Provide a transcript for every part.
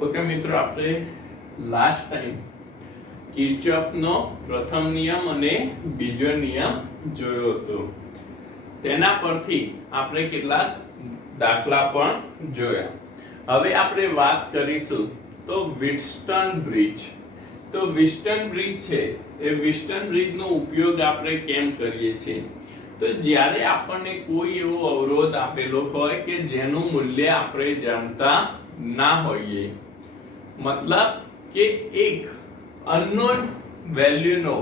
Okay મિત્રો, આપણે last time કિર્ચોફનો પ્રથમ નિયમ અને બીજો નિયમ જોયો હતો. તેના પરથી આપણે કેટલાક દાખલા પણ જોયા. હવે આપણે વાત કરીશું તો વિસ્ટન બ્રિજ. તો વિસ્ટન બ્રિજ છે એ વિસ્ટન બ્રિજનો ઉપયોગ આપણે કેમ કરીએ છીએ? તો જ્યારે આપણને કોઈ એવો અવરોધ આપેલો હોય કે જેનું મૂલ્ય આપણે જાણતા ના હોઈએ, मतलब કે એક અનનોન વેલ્યુનો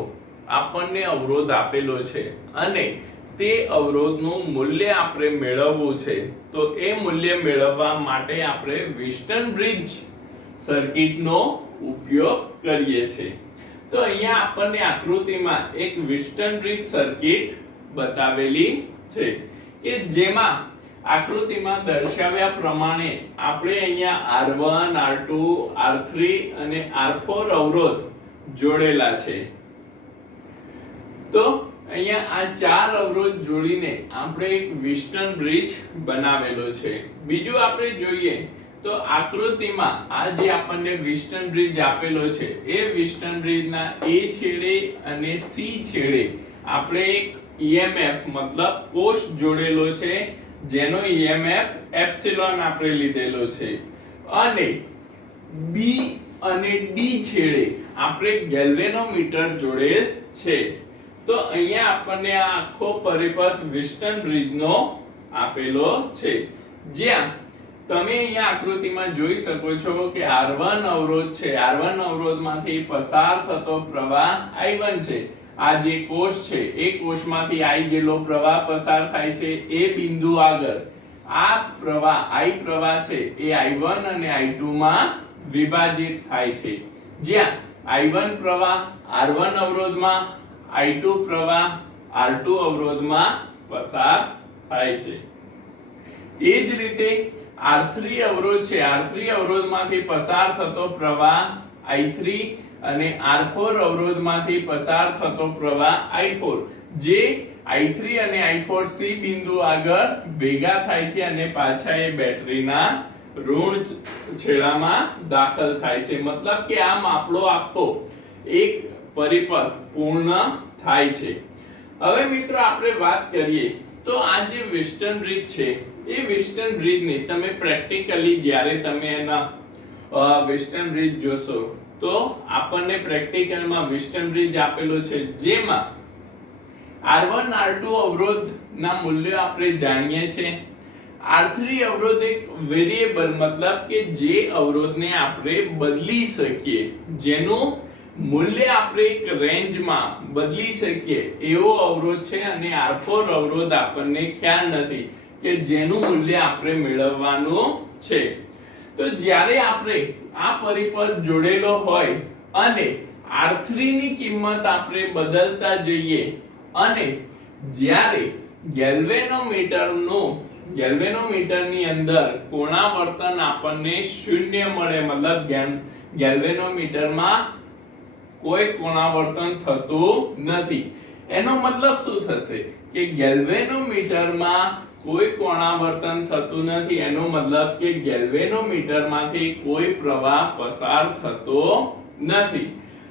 આપણને અવરોધ આપેલો છે અને તે અવરોધનું મૂલ્ય આપણે મેળવવું છે, તો એ મૂલ્ય મેળવવા માટે આપણે વિસ્ટન બ્રિજ સર્કિટનો ઉપયોગ કરીએ છીએ. તો અહીંયા આપણને આકૃતિમાં એક વિસ્ટન બ્રિજ સર્કિટ બતાવેલી છે કે જેમાં આકૃતિમાં દર્શાવ્યા પ્રમાણે આપણે અહીંયા R1, R2, R3 અને R4 અવરોધ જોડેલા છે. તો અહીંયા આ ચાર અવરોધ જોડીને આપણે એક વિસ્ટન બ્રિજ બનાવેલો છે. બીજું આપણે જોઈએ તો આકૃતિમાં આ જે આપણને વિસ્ટન બ્રિજ આપેલો છે એ વિસ્ટન બ્રિજના A છેડે અને C છેડે આપણે એક EMF મતલબ કોષ જોડેલો છે, જેનો EMF એપ્સિલોન આપણે લીધેલો છે, અને B અને D છેડે આપણે ગેલ્વેનોમીટર જોડેલ છે. તો અહીંયા આપણને આ આખો પરિપથ વિસ્ટન બ્રિજનો આપેલો છે, જ્યાં તમે અહીંયા આકૃતિમાં જોઈ શકો છો કે R1 અવરોધ છે. R1 અવરોધમાંથી પસાર થતો પ્રવાહ I1 છે. આ જે કોષ છે એ કોષમાંથી I જેટલો પ્રવાહ પસાર થાય છે. એ બિંદુ આગળ આ પ્રવાહ I પ્રવાહ છે એ I1 અને I2 માં વિભાજિત થાય છે, જ્યાં I1 પ્રવાહ R1 અવરોધમાં, I2 પ્રવાહ R2 અવરોધમાં પસાર થાય છે. એ જ રીતે R3 અવરોધ છે. R3 અવરોધમાંથી પસાર થતો પ્રવાહ I3 અને R4 અવરોધમાંથી પસાર થતો પ્રવાહ I4, જે I3 અને I4 C બિંદુ આગળ ભેગા થાય છે અને પાછા એ બેટરીના ઋણ છેડામાં દાખલ થાય છે. મતલબ કે આમ આપણો આખો એક પરિપથ પૂર્ણ થાય છે. હવે મિત્રો આપણે વાત કરીએ તો આ જે વિસ્ટન બ્રિજ છે એ વિસ્ટન બ્રિજની તમે પ્રેક્ટિકલી જ્યારે તમે એના વિસ્ટન બ્રિજ જોશો તો આપણને પ્રેક્ટિકલમાં વિસ્ટન બ્રિજ આપેલો છે, જેમાં R1, R2 અવરોધના મૂલ્યો આપણે જાણીએ છીએ. R3 અવરોધ એક વેરિયેબલ મતલબ કે જે અવરોધને આપણે બદલી શકીએ, જેનું મૂલ્ય આપણે એક રેન્જમાં બદલી શકીએ એવો અવરોધ છે. અને R4 અવરોધ આપણને ખ્યાલ નથી કે જેનું મૂલ્ય આપણે મેળવવાનું છે. તો જ્યારે આપણે આ પરિપથ જોડેલો હોય અને R3 ની કિંમત આપણે બદલતા જઈએ અને જ્યારે ગેલ્વેનોમીટરની અંદર કોણાવર્તન આપણને શૂન્ય મળે, મતલબ ગેલ્વેનોમીટરમાં કોઈ કોણાવર્તન થતું નથી. એનો મતલબ શું થશે કે ગેલ્વેનોમીટરમાં કોઈ કોણાવર્તન થતું નથી. એનો મતલબ કે ગેલ્વેનોમીટરમાંથી કોઈ પ્રવાહ પસાર થતો નથી.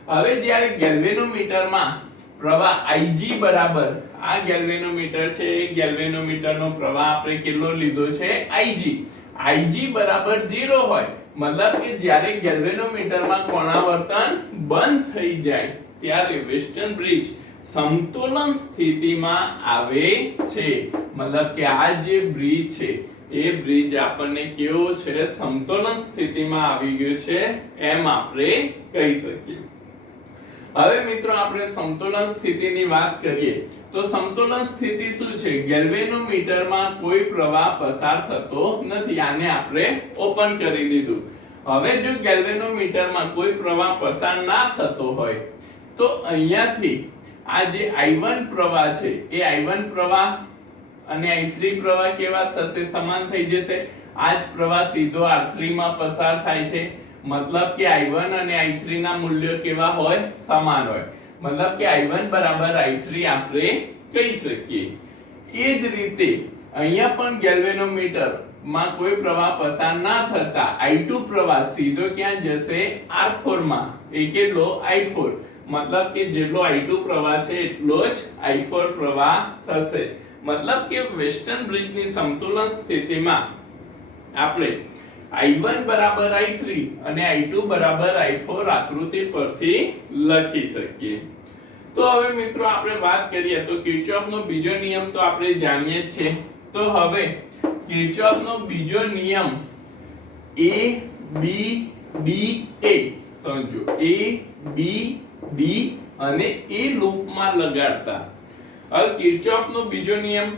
હવે જ્યારે ગેલ્વેનોમીટરમાં પ્રવાહ Ig બરાબર, આ ગેલ્વેનોમીટર છે, એ ગેલ્વેનોમીટરનો પ્રવાહ આપણે કેટલો લીધો છે Ig બરાબર 0 હોય, મતલબ કે જ્યારે ગેલ્વેનોમીટરમાં કોણાવર્તન બંધ થઈ જાય ત્યારે વિસ્ટન બ્રિજ સમતોલન સ્થિતિમાં આવે છે. મતલબ કે આ જે બ્રિજ છે એ બ્રિજ આપણને કેવો છે, સમતોલન સ્થિતિમાં આવી ગયો છે એમ આપણે કહી શકીએ. હવે મિત્રો આપણે સમતોલન સ્થિતિની વાત કરીએ તો સમતોલન સ્થિતિ શું છે? ગેલ્વેનોમીટરમાં કોઈ પ્રવાહ પસાર થતો નથી. આને આપણે ઓપન કરી દીધું. હવે જો ગેલ્વેનોમીટરમાં કોઈ પ્રવાહ પસાર ના થતો હોય તો અહીંયાથી આ જે I1 પ્રવાહ છે એ I1 પ્રવાહ અને I3 પ્રવાહ કેવા થશે? સમાન થઈ જશે. આ જ પ્રવાહ સીધો R3 માં પસાર થાય છે, મતલબ કે I1 અને I3 ના મૂલ્યો કેવા હોય? સમાન હોય. મતલબ કે I1 બરાબર I3 આપણે કહી શકીએ. એ જ રીતે અહીંયા પણ ગેલ્વેનોમીટર માં કોઈ પ્રવાહ પસાર ના થતા I2 પ્રવાહ સીધો ક્યાં જશે R4 માં એ કેટલો I4 મતલબ કે જેટલો I2 પ્રવાહ છે એટલો જ I4 પ્રવાહ થશે મતલબ કે વેસ્ટર્ન બ્રિજ ની સમતુલન સ્થિતિમાં આપણે I1 બરાબર I3 અને I2 બરાબર I4 આકૃતિ પરથી લખી શકીએ તો હવે મિત્રો આપણે વાત કરીએ તો કિર્ચોફનો બીજો નિયમ તો આપણે જાણીએ જ છે તો હવે કિર્ચોફનો બીજો નિયમ A B D A સમજો A B D અને A લૂપમાં લગાડતા હવે કિર્ચોફનો બીજો નિયમ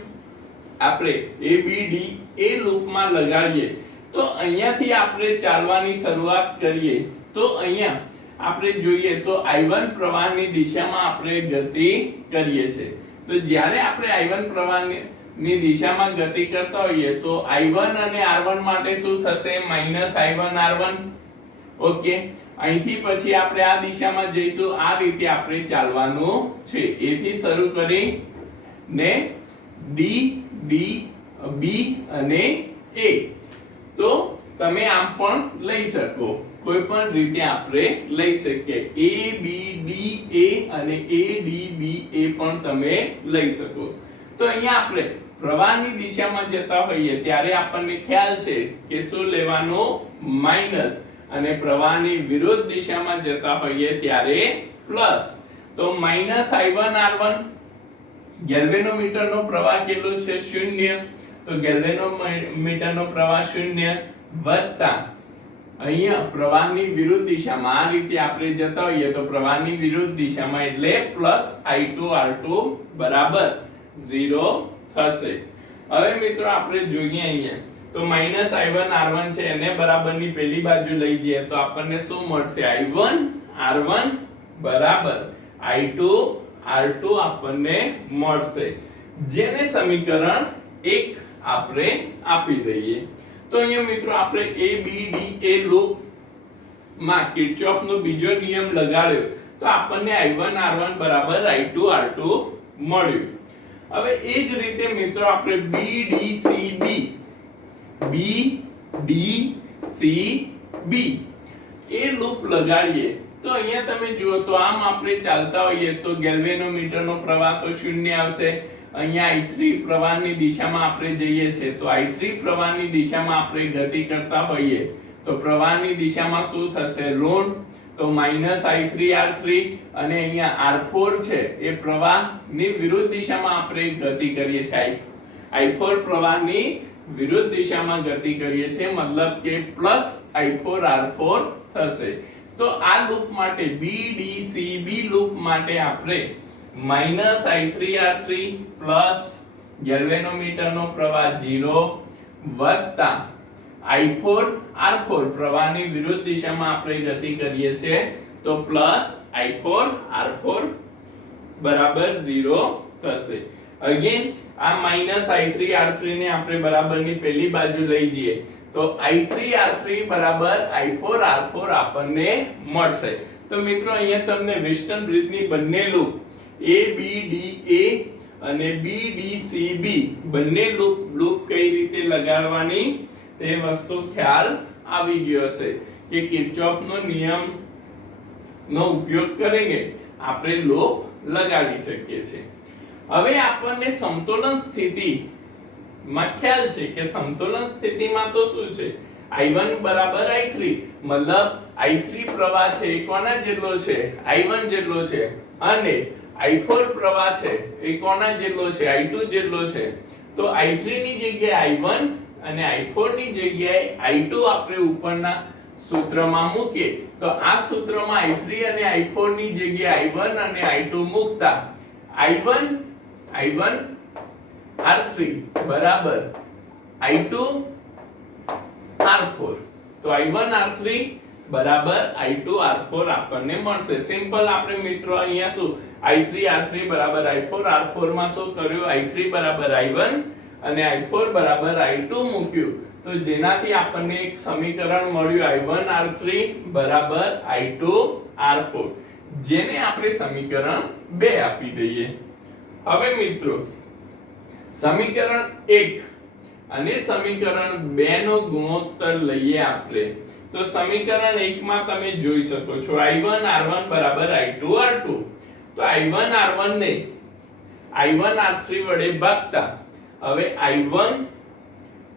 આપણે A B D A લૂપમાં લગાડીએ તો અહીંયાથી આપણે ચાલવાની શરૂઆત કરીએ તો અહીંયા આપણે જોઈએ તો I1 પ્રવાહની દિશામાં આપણે ગતિ કરીએ છે તો જ્યારે આપણે I1 પ્રવાહની દિશામાં ગતિ કરતા હોઈએ તો I1 અને R1 માટે શું થશે -I1 R1 ઓકે અહીંથી પછી આપણે આ દિશામાં જઈશું આ રીતે આપણે ચાલવાનું છે A થી શરૂ કરી ને D D B અને A તો તમે આમ પણ લઈ શકો કોઈ પણ રીતે આપણે લઈ શકીએ A B D A અને A D B A પણ તમે લઈ શકો તો અહીંયા આપણે પ્રવાહની દિશામાં જતા હોઈએ ત્યારે આપણને ખ્યાલ છે કે શું લેવાનું માઈનસ અને પ્રવાહની વિરુદ્ધ દિશામાં જતા હોઈએ ત્યારે પ્લસ તો -I1 R1 ગેલ્વેનોમીટરનો પ્રવાહ કેટલો છે 0 તો ગેલ્વેનોમીટરનો પ્રવાહ 0 વત્તા અહીંયા પ્રવાહની વિરુદ્ધ દિશામાં આ રીતે આપણે જતા હોઈએ તો પ્રવાહની વિરુદ્ધ દિશામાં એટલે +I2 R2 બરાબર 0 થશે હવે મિત્રો આપણે જોઈએ અહીંયા તો -I1 R1 છે એને બરાબરની પેલી બાજુ લઈ જઈએ તો આપણને શું મળશે I1 R1 બરાબર I2 R2 આપણને મળશે જેને સમીકરણ 1 આપણે આપી દઈએ તો અહીંયા મિત્રો આપણે A B D A loop માં કિર્ચોફનો બીજો નિયમ લગાડ્યો તો આપણને I1 R1 બરાબર I2 R2 મળ્યું હવે એ જ રીતે મિત્રો આપણે B D C B એ લૂપ લગાડીએ તો અહીંયા તમે જુઓ તો આમ આપણે ચાલતા હોઈએ તો ગેલ્વેનોમીટરનો પ્રવાહ તો 0 આવશે અહીંયા I3 પ્રવાહની દિશામાં આપણે જઈએ છે તો I3 પ્રવાહની દિશામાં આપણે ગતિ કરતા હોઈએ તો પ્રવાહની દિશામાં શું થશે ઋણ તો -I3 R3 અને અહીંયા R4 છે એ પ્રવાહની વિરુદ્ધ દિશામાં આપણે ગતિ કરીએ છીએ I4 પ્રવાહની વિરુદ્ધ દિશામાં ગતિ કરીએ છીએ મતલબ કે +I4 R4 થશે તો આ લૂપ માટે B D C B loop માટે આપણે -I3 R3 પ્લસ ગેલ્વેનોમીટરનો પ્રવાહ 0 વત્તા I4 R4 પ્રવાહની વિરુદ્ધ દિશામાં આપણે ગતિ કરીએ છીએ તો +I4 R4 બરાબર 0 થશે અગેન આ -I3 R3 ને આપણે બરાબરની પેલી બાજુ લઈ જઈએ તો I3 R3 બરાબર I4 R4 આપણને મળશે તો મિત્રો અહીંયા તમને વેસ્ટર્ન બ્રિજની બંને loop A B D A અને B D C B બંને લૂપ કઈ રીતે લગાડવાની તે વસ્તુ ખ્યાલ આવી ગયો હશે કે કિર્ચોફનો નિયમનો ઉપયોગ કરીને આપણે લૂપ લગાડી શકીએ છીએ હવે આપણને સમતોલન સ્થિતિ માં ખ્યાલ છે કે સમતોલન સ્થિતિમાં તો શું છે I1 બરાબર I3 મતલબ I3 પ્રવાહ છે એ કોના જેટલો છે I1 જેટલો છે અને I4 પ્રવાહ છે એ કોના જેટલો છે I2 જેટલો છે તો I3 ની જગ્યાએ I1 અને I4 ની જગ્યાએ I2 આપણે ઉપરના સૂત્રમાં મૂકીએ તો આ સૂત્રમાં I3 અને I4 ની જગ્યાએ I1 અને I2 મૂકતા I1 R3 બરાબર I2 R4 તો I1 R3 બરાબર I2 R4 આપણને મળશે સિમ્પલ આપણે મિત્રો અહીંયા શું I3 R3 બરાબર I4 R4 માં શું કર્યું I3 બરાબર I1 અને I4 બરાબર I2 મૂક્યું તો જેનાથી આપણને એક સમીકરણ મળ્યું I1 R3 બરાબર I2 R4 જેને આપણે સમીકરણ 2 આપી દઈએ હવે મિત્રો સમીકરણ 1 અને સમીકરણ 2 નો ગુણોત્તર લઈએ આપણે તો સમીકરણ 1 માં તમે જોઈ શકો છો I1 R1 બરાબર I2 R2 તો I1 R1 ને I1 R3 વડે ભાગતા હવે I1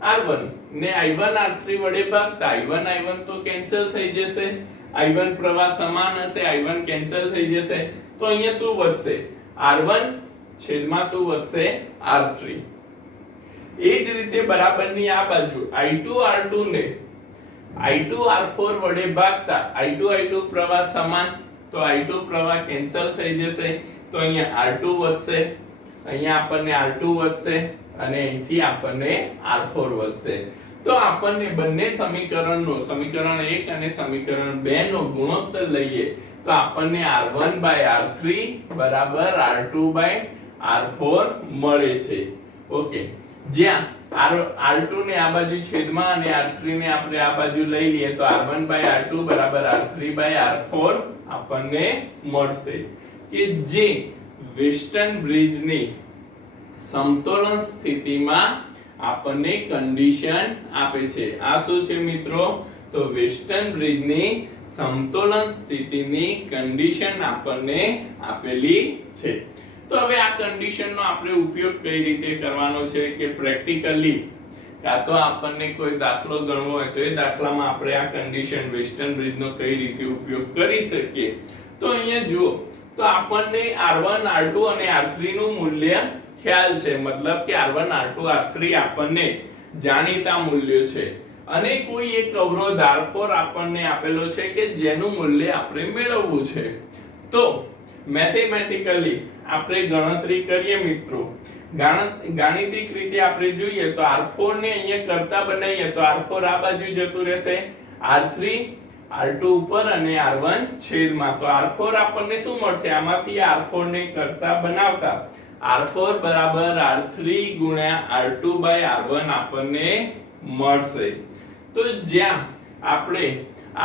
R1 ને I1 R3 વડે ભાગતા I1 તો કેન્સલ થઈ જશે I1 પ્રવાહ સમાન હશે I1 કેન્સલ થઈ જશે તો અહીંયા શું વધશે R1 છેદમાં શું વધશે R3 એ જ રીતે બરાબરની આ બાજુ I2 R2 ને I2 R4 વડે ભાગતા I2 પ્રવાહ સમાન તો I2 પ્રવાહ કેન્સલ થઈ જશે તો અહીંયા R2 વધશે અહીંયા આપણને R2 વધશે અને અહીંથી આપણને R4 વધશે તો આપણને બંને સમીકરણનો સમીકરણ 1 અને સમીકરણ 2 નો ગુણોત્તર લઈએ તો આપણને R1/R3 બરાબર R2/R4 મળે છે ઓકે જ્યાં R2 ને આ બાજુ છેદમાં અને R3 ને આપણે આ બાજુ લઈ લઈએ તો R1/R2 બરાબર R3/R4 આપણને મળશે કે જે વેસ્ટર્ન બ્રિજની સમતોલન સ્થિતિમાં આપણને કન્ડિશન આપે છે આ શું છે મિત્રો તો વેસ્ટર્ન બ્રિજની સમતોલન સ્થિતિની કન્ડિશન આપણને આપેલી છે તો હવે આ કન્ડિશનનો આપણે ઉપયોગ કઈ રીતે કરવાનો છે કે પ્રેક્ટિકલી કાં તો આપણને કોઈ દાખલો ગણવો હોય તો એ દાખલામાં આપણે આ કન્ડિશન વેસ્ટર્ન બ્રિજનો કઈ રીતે ઉપયોગ કરી શકીએ તો અહીંયા જુઓ તો આપણને R1 R2 અને R3 નું મૂલ્ય ખ્યાલ છે મતલબ કે R1 R2 R3 આપણને જાણીતા મૂલ્યો છે અને કોઈ એક અવરોધ R4 આપણને આપેલો છે કે જેનું મૂલ્ય આપણે મેળવવું છે તો મેથેમેટિકલી આપણે ગણતરી કરીએ મિત્રો ગાણિતિક રીતે આપણે જોઈએ તો R4 ને અહીંયા કરતા બનાવીએ તો R4 આ બાજુ જતું રહેશે R3 R2 ઉપર અને R1 છેદમાં તો R4 આપણને શું મળશે આમાંથી R4 ને કરતા બનાવતા R4 બરાબર R3 ગુણ્યા R2/R1 આપણને મળશે તો જ્યાં આપણે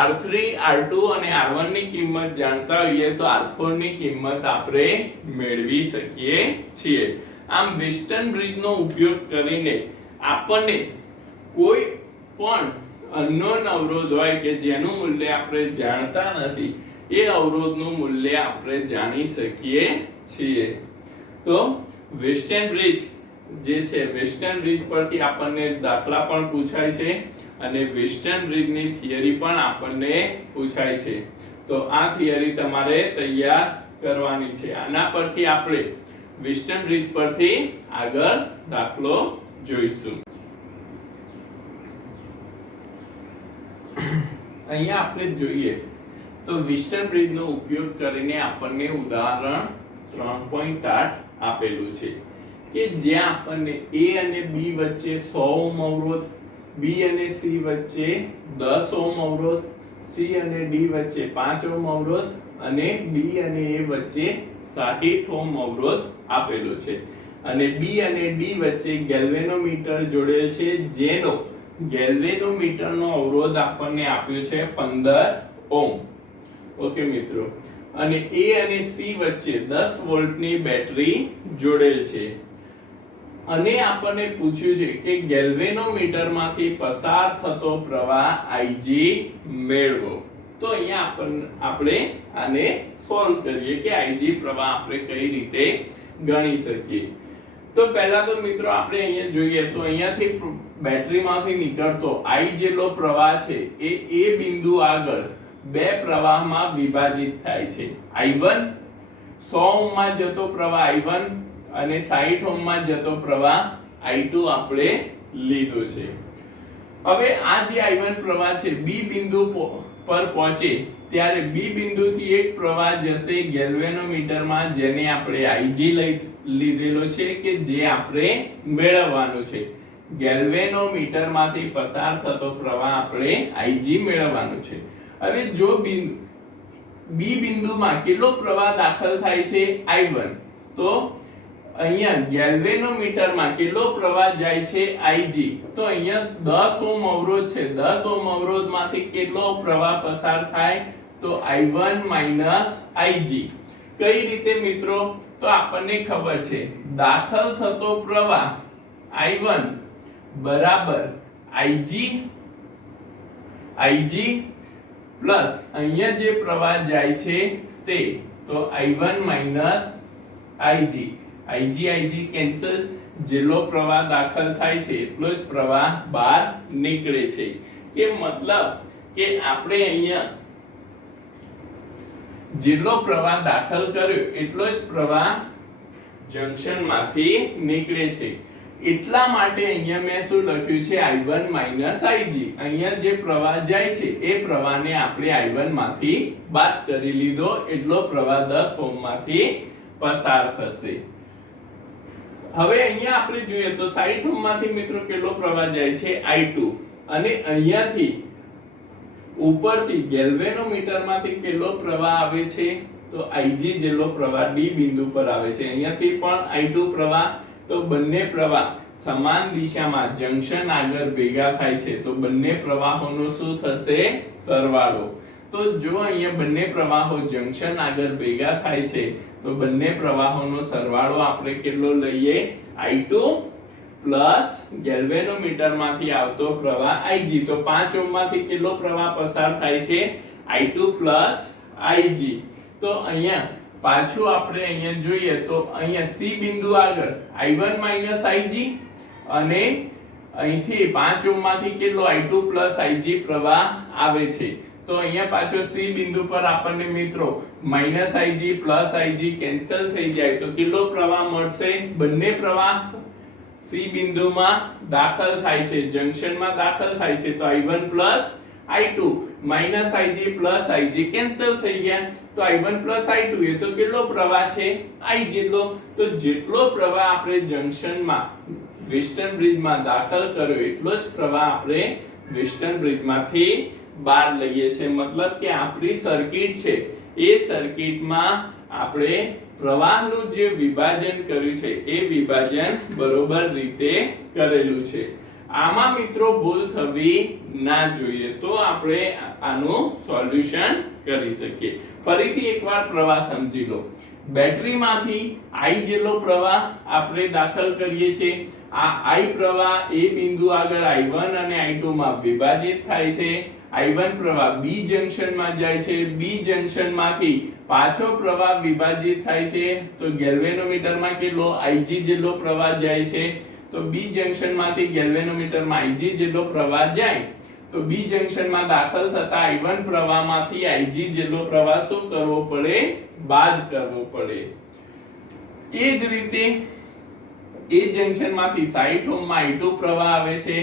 R3 R2 અને R1 ની કિંમત જાણતા હોઈએ તો R4 ની કિંમત આપણે મેળવી શકીએ છીએ આમ વેસ્ટર્ન બ્રિજનો ઉપયોગ કરીને આપણને કોઈ પણ અનનોન અવરોધ હોય કે જેનું મૂલ્ય આપણે જાણતા નથી એ અવરોધનું મૂલ્ય આપણે જાણી શકીએ છીએ તો વેસ્ટર્ન બ્રિજ જે છે વેસ્ટર્ન બ્રિજ પરથી આપણને દાખલા પણ પૂછાય છે અને વેસ્ટર્ન બ્રિજની થિયરી પણ આપણને પૂછાય છે તો આ થિયરી તમારે તૈયાર કરવાની છે આના પરથી આપણે વેસ્ટર્ન બ્રિજ પરથી આગળ દાખલો જોઈશું અહીંયા આપણે જોઈએ તો વેસ્ટર્ન બ્રિજનો ઉપયોગ કરીને આપણને ઉદાહરણ 3.8 આપેલું છે કે જ્યાં આપણને A અને B વચ્ચે 100 ઓહ્મ અવરોધ B અને C વચ્ચે 10 ઓહ્મ અવરોધ C અને D વચ્ચે 5 ઓહ્મ અવરોધ અને B અને A વચ્ચે 60 ઓહ્મ અવરોધ આપેલો છે અને B અને D વચ્ચે ગેલ્વેનોમીટર જોડેલ છે જેનો ગેલ્વેનોમીટરનો અવરોધ આપણને આપ્યો છે 15 ઓહ્મ ઓકે મિત્રો અને A અને C વચ્ચે 10 વોલ્ટની બેટરી જોડેલ છે અને આપણને પૂછ્યું છે કે ગેલ્વેનોમીટરમાંથી પસાર થતો પ્રવાહ Ig મેળવો તો અહીંયા આપણે આને સોલ્વ કરીએ કે Ig પ્રવાહ આપણે કઈ રીતે ગણી શકીએ તો પહેલા તો મિત્રો આપણે અહીંયા જોઈએ તો અહીંયાથી બેટરીમાંથી નીકળતો I જેટલો પ્રવાહ છે એ A બિંદુ આગળ બે પ્રવાહમાં વિભાજિત થાય છે I1 100 ઓહ્મમાં જતો પ્રવાહ I1 અને 60 ઓહ્મમાં જતો પ્રવાહ I2 આપણે લીધો છે હવે આ જે I1 પ્રવાહ છે B બિંદુ પર પહોંચે ત્યારે B બિંદુથી એક પ્રવાહ જશે ગેલ્વેનોમીટરમાં જેને આપણે Ig લીધેલો છે કે જે આપણે મેળવવાનું છે ગેલ્વેનોમીટરમાંથી પસાર થતો પ્રવાહ આપણે Ig મેળવવાનું છે હવે જો B બિંદુમાં કેટલો પ્રવાહ દાખલ થાય છે I1 તો અહીંયા ગેલ્વેનોમીટરમાં કેટલો પ્રવાહ જાય છે Ig તો અહીંયા 10 ઓહ્મ અવરોધ છે 10 ઓહ્મ અવરોધમાંથી કેટલો પ્રવાહ પસાર થાય તો I1 Ig કઈ રીતે મિત્રો તો આપણને ખબર છે દાખલ થતો પ્રવાહ I1 બરાબર Ig પ્લસ અહીંયા જે પ્રવાહ જાય છે તે, તો I1 માઈનસ Ig કેન્સલ, જેટલો પ્રવાહ દાખલ થાય છે એટલો જ પ્રવાહ બહાર નીકળે છે, કે મતલબ કે આપણે અહીંયા જેટલો પ્રવાહ દાખલ કર્યો એટલો જ પ્રવાહ જંક્શન માંથી નીકળે છે. એટલા માટે અહીંયા મેં શું લખ્યું છે, I1 માઈનસ Ig. અહીંયા જે પ્રવાહ જાય છે એ પ્રવાહને આપણે I1 માંથી બાદ કરી લીધો, એટલો પ્રવાહ 10 ઓહ્મ માંથી પસાર થશે. હવે અહીંયા આપણે જોઈએ તો 60 ઓહ્મ માંથી મિત્રો કેટલો પ્રવાહ જાય છે, I2, અને અહીંયાથી ઉપરથી ગેલ્વેનોમીટર માંથી કેટલો પ્રવાહ આવે છે, તો Ig જેટલો પ્રવાહ D બિંદુ પર આવે છે. અહીંયાથી પણ I2 પ્રવાહ, તો બંને પ્રવાહ સમાન દિશામાં જંક્શન આગળ ભેગા થાય છે, તો બંને પ્રવાહોનો શું થશે, સરવાળો. તો જો અહીંયા બંને પ્રવાહો જંક્શન આગળ ભેગા થાય છે તો બંને પ્રવાહોનો સરવાળો આપણે કેટલો લઈએ, I2 પ્લસ ગેલ્વેનોમીટર માંથી આવતો પ્રવાહ Ig. તો 5 ઓહ્મ માંથી કેટલો પ્રવાહ પસાર થાય છે, I2 પ્લસ Ig. તો અહીંયા પાછું આપણે અહીંયા જોઈએ તો અહીંયા C બિંદુ આગળ I1 માઈનસ Ig, અને અહીંથી 5 ઓહ્મ માંથી કેટલો I2 પ્લસ Ig પ્રવાહ આવે છે. તો અહીંયા પાછો C બિંદુ પર આપણને મિત્રો minus Ig plus Ig cancel થઈ જાય, તો કેટલો પ્રવાહ મળશે, બંને પ્રવાહ C બિંદુમાં દાખલ થાય છે, જંક્શનમાં દાખલ થાય છે, તો I1 plus I2 minus Ig plus Ig cancel થઈ ગયા, તો I1 પ્લસ I2 એ તો કેટલો પ્રવાહ છે, I જેટલો. તો જેટલો પ્રવાહ આપણે જંક્શનમાં વેસ્ટર્ન બ્રિજમાં દાખલ કર્યો એટલો જ પ્રવાહ આપણે વેસ્ટર્ન બ્રિજમાંથી બહાર લઈએ છે. મતલબ કે આપણી સર્કિટ છે એ સર્કિટમાં આપણે પ્રવાહનું જે વિભાજન કર્યું છે એ વિભાજન બરોબર રીતે કરેલું છે. આમાં મિત્રો ભૂલ થવી ના જોઈએ, તો આપણે આનું સોલ્યુશન કરી શકીએ. ફરીથી એકવાર પ્રવાહ સમજી લો. બેટરીમાંથી I જેટલો પ્રવાહ આપણે દાખલ કરીએ છીએ. આ I પ્રવાહ A બિંદુ આગળ I1 અને I2 માં વિભાજિત થાય છે. I1 પ્રવાહ B જંક્શનમાં જાય છે. B જંક્શનમાંથી પાછો પ્રવાહ વિભાજિત થાય છે, તો ગેલ્વેનોમીટરમાં કેટલો Ig જેટલો પ્રવાહ જાય છે. તો B જંક્શનમાંથી ગેલ્વેનોમીટરમાં Ig જેટલો પ્રવાહ જાય, તો B જંક્શનમાં દાખલ થતા I1 પ્રવાહમાંથી Ig જેટલો પ્રવાહ શું કરવો પડે, બાદ કરવો પડે. એ જ રીતે A જંક્શનમાંથી 60 ઓહ્મમાં I2 પ્રવાહ આવે છે.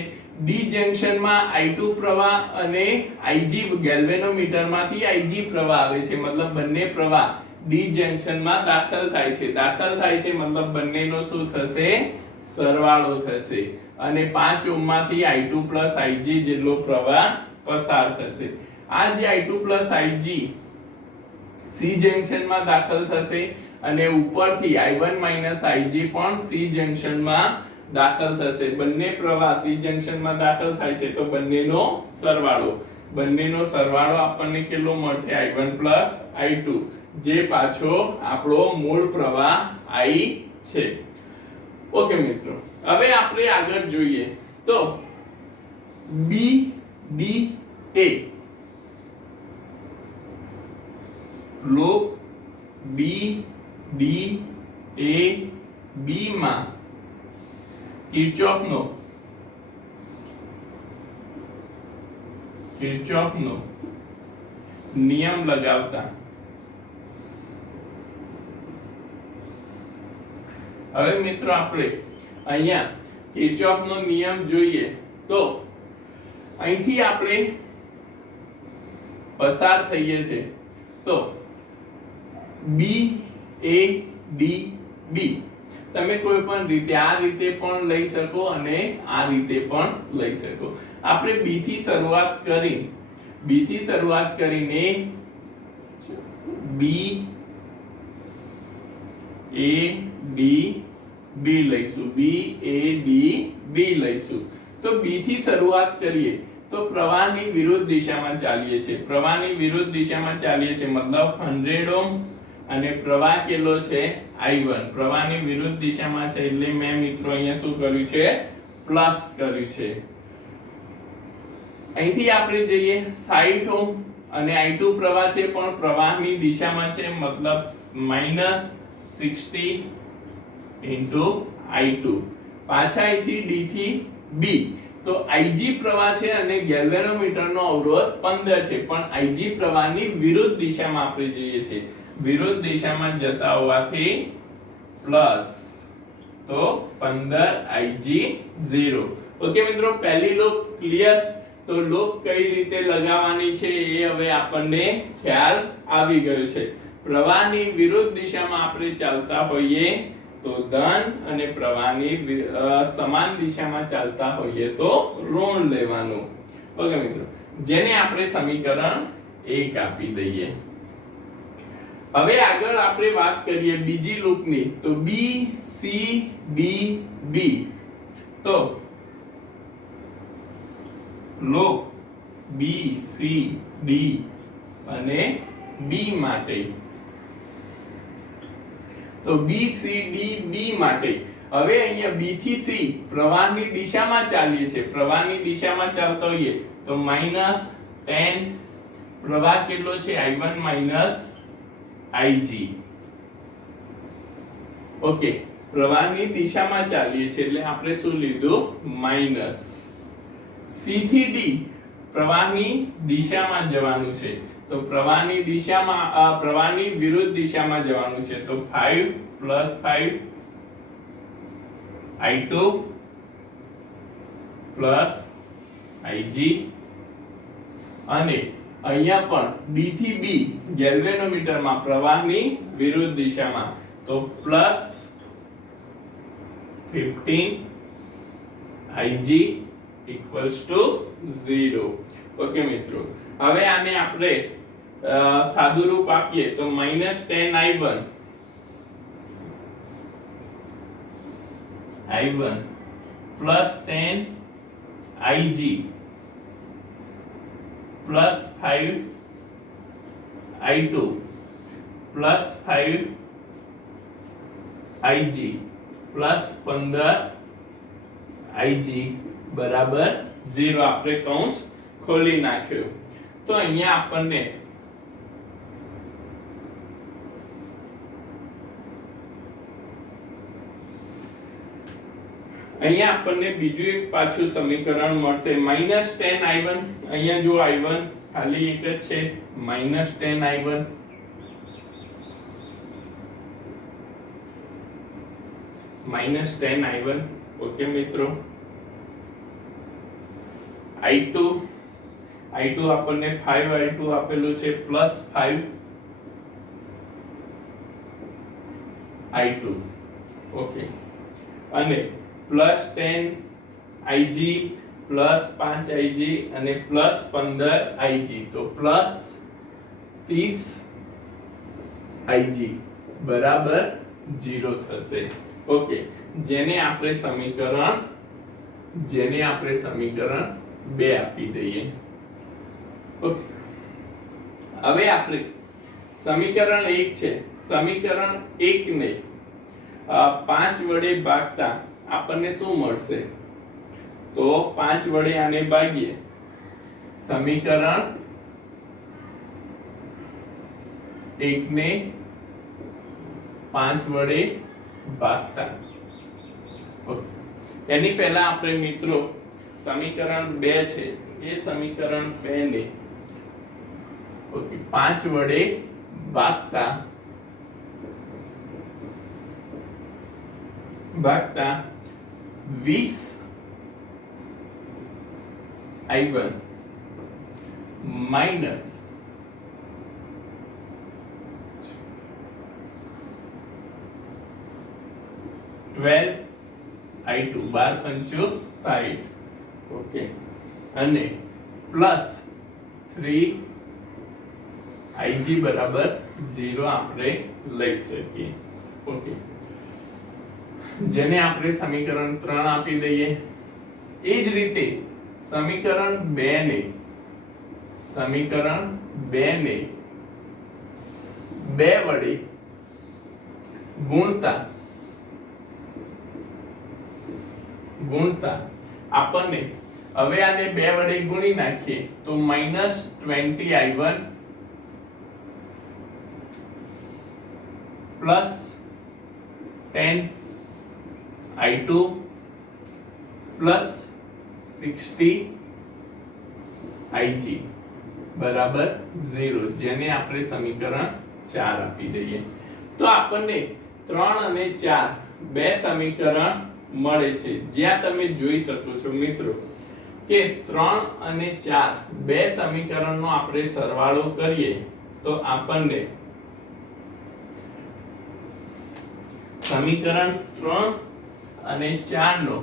D જંક્શનમાં I2 પ્રવાહ અને Ig ગેલ્વેનોમીટરમાંથી Ig પ્રવાહ આવે છે, મતલબ બંને પ્રવાહ D જંક્શનમાં દાખલ થાય છે. મતલબ બંનેનો શું થશે, સરવાળો થશે, અને 5 ઓહ્મમાંથી I2 પ્લસ Ig જેટલો પ્રવાહ પસાર થશે. આ જે I2 પ્લસ Ig C જંક્શનમાં દાખલ થશે, અને ઉપરથી I1 માઈનસ Ig પણ C જંક્શનમાં દાખલ થશે. બંને પ્રવાહ C જંક્શનમાં દાખલ થાય છે, તો બંનેનો સરવાળો આપણને કેટલો મળશે, I1 પ્લસ I2, જે પાછો આપણો મૂળ પ્રવાહ I છે. ઓકે મિત્રો, હવે આપણે આગળ જોઈએ તો BDA લૂપ BDAB માં કિર્ચોફનો નિયમ લગાવતા, હવે મિત્રો આપણે અહીંયા કિર્ચોફનો નિયમ જોઈએ તો અહીંથી આપણે પસાર થઈએ છે, તો BADB તમે કોઈ પણ રીતે આ રીતે પણ લઈ શકો અને આ રીતે પણ લઈ શકો. આપણે B થી શરૂઆત કરીને BADB લઈશું. તો B થી શરૂઆત કરીએ તો પ્રવાહની વિરુદ્ધ દિશામાં ચાલીએ છીએ. મતલબ 100 ઓહ્મ, અને પ્રવાહ કેટલો છે, I1. પ્રવાહની વિરુદ્ધ દિશામાં છે એટલે મેં મિત્રો અહીંયા શું કર્યું છે, પ્લસ કર્યું છે. અહીંથી આપણે જઈએ 60 ઓહ્મ અને I2 પ્રવાહ છે પણ પ્રવાહની દિશામાં છે, મતલબ -60 into I2. પાછા અહીંથી D થી B, તો Ig પ્રવાહ છે અને ગેલ્વેનોમીટરનો અવરોધ 15 છે, પણ Ig પ્રવાહની વિરુદ્ધ દિશામાં આપણે જઈએ છીએ. વિરુદ્ધ દિશામાં જતા હોવાથી પ્લસ, તો 15 Ig 0. ઓકે મિત્રો, પહેલી લૂપ ક્લિયર. તો લૂપ કઈ રીતે લગાવવાની છે એ હવે આપણને ખ્યાલ આવી ગયો છે. પ્રવાહની વિરુદ્ધ દિશામાં આપણે ચાલતા હોઈએ તો ધન અને પ્રવાહની સમાન દિશામાં ચાલતા હોઈએ તો ઋણ લેવાનું. ઓકે મિત્રો, જેને આપણે સમીકરણ 1 આપી દઈએ. હવે આગળ આપણે વાત કરીએ બીજી લૂપની. તો B C D B. તો લૂપ B C D અને B માટે, તો B C D B માટે હવે અહીંયા B થી C પ્રવાહની દિશામાં ચાલીએ છીએ. પ્રવાહની દિશામાં ચાલતો હોઈએ તો -10, પ્રવાહ કેટલો છે I1 Ig. ઓકે, પ્રવાહની દિશામાં ચાલીએ છીએ એટલે આપણે શું લીધું, માઈનસ. C થી D પ્રવાહની દિશામાં જવાનું છે, તો પ્રવાહની દિશામાં પ્રવાહની વિરુદ્ધ દિશામાં જવાનું છે, તો 5 + 5 I2 + Ig. અને અહીંયા પણ D થી B ગેલ્વેનોમીટરમાં પ્રવાહની વિરુદ્ધ દિશામાં, તો +15 Ig = 0. ઓકે મિત્રો, હવે આને આપણે સાદું રૂપ આપીએ તો -10 I1 +10 Ig +5 I2 +5 Ig +15 Ig બરાબર 0. આપણે કૌંસ ખોલી નાખ્યો. તો અહીંયા આપણને બીજું એક પાછું સમીકરણ મળશે -10 I1. અહીંયા જો I1 ખાલી એક જ છે, -10 I1 -10 I1. ઓકે મિત્રો, I2 આપણને 5 I2 આપેલું છે +5 I2. ઓકે, અને +10 Ig +5 Ig અને +15 Ig, તો +30 Ig બરાબર 0 થશે. ઓકે, જેને આપણે સમીકરણ 2 આપી દઈએ. ઓકે, હવે આપણે સમીકરણ 1 છે, સમીકરણ 1 ને 5 વડે ભાગતા આપણને શું મળશે, તો 5 વડે આને ભાગીએ, સમીકરણ 1 ને 5 વડે ભાગતા. ઓકે, એની પહેલા આપણે મિત્રો સમીકરણ 2 છે એ સમીકરણ 2 ને ઓકે 5 વડે ભાગતા 20 I1 minus 12 I2 12 पंचो 60 ओके અને પ્લસ 3 Ig બરાબર 0 આપણે લઈ શકીએ. ઓકે, જેને આપણે સમીકરણ 3 આપી દઈએ. એ જ રીતે સમીકરણ 2 ને 2 વડે ગુણતા આપણને હવે આને 2 વડે ગુણી નાખીએ તો -20i1 plus 10i2 plus 60ig બરાબર 0, જેને આપણે સમીકરણ 4 આપી દઈએ તો આપણને 3 અને 4 બે સમીકરણ મળે છે, જ્યાં તમે જોઈ શકો છો મિત્રો કે 3 અને 4 બે સમીકરણનો આપણે સરવાળો કરીએ તો આપણને સમીકરણ 3 અને 4 નો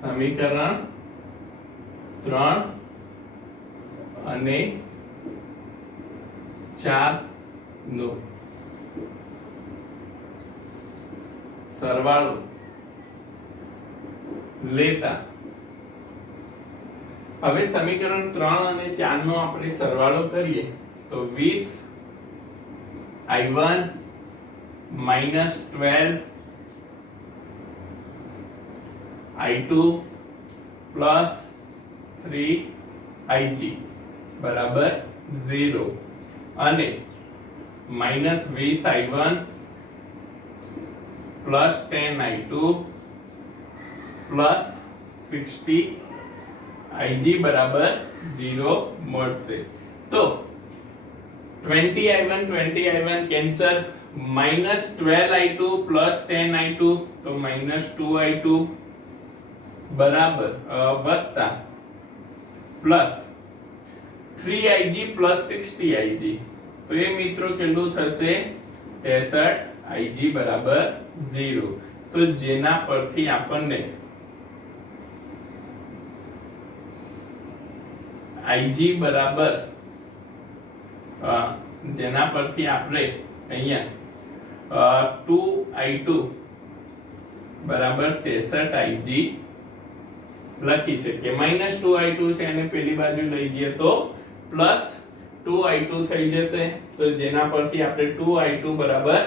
સમીકરણ 3 અને 4 નો સરવાળો લેતા હવે સમીકરણ 3 અને 4 નો આપણે સરવાળો કરીએ તો 20i1 -12 i2 plus 3ig બરાબર 0 અને -20i1 plus 10i2 plus 60ig બરાબર 0 મળશે તો 20i1 cancel, -12i2 plus 10i2 તો -2i2 બરાબર વત્તા પ્લસ 3ig plus 60ig તો એ મિત્રો કેટલું થશે 63ig બરાબર 0, તો જેના પરથી આપણને ig બરાબર જેના પરથી આપણે અહીંયા 2i2 બરાબર 63ig લખી શકીએ. -2i2 છે અને પેલી બાજુ લઈ જઈએ તો +2i2 થઈ જશે, તો જેના પરથી આપણે 2i2 બરાબર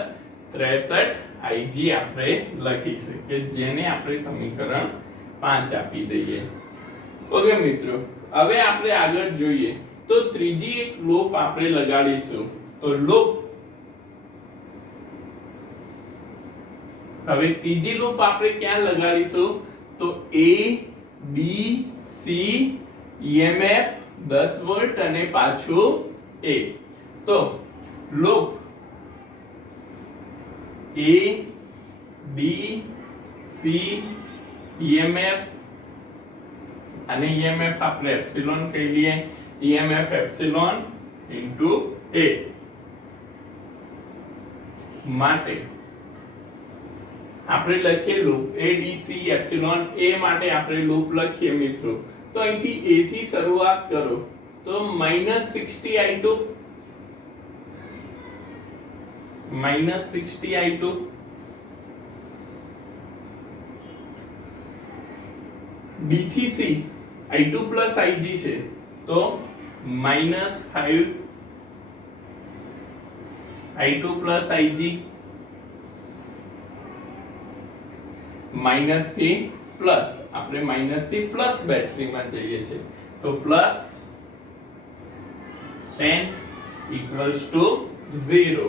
63ig આપણે લખી શકીએ, જેને આપણે સમીકરણ 5 આપી દઈએ. ઓકે મિત્રો, હવે આપણે આગળ જોઈએ તો ત્રીજી એક લૂપ આપણે લગાડીશું. તો લૂપ હવે ત્રીજી લૂપ આપણે ક્યાં લગાડીશું તો a b c emf 10 volt અને પાછું a. તો loop a b c emf અને emf આપણે એપ્સિલોન કહી લઈએ, emf એપ્સિલોન ઇન્ટુ a માટે આપણે લખીએ લૂપ ADC એપ્સિલોન a માટે આપણે લૂપ લખીએ મિત્રો. તો અહીંથી a થી શરૂઆત કરો તો -60i2 b થી c i2 plus ig છે તો -5i2 plus ig માઈનસ થી પ્લસ, આપણે માઈનસ થી પ્લસ બેટરીમાં જઈએ છે તો +10 = 0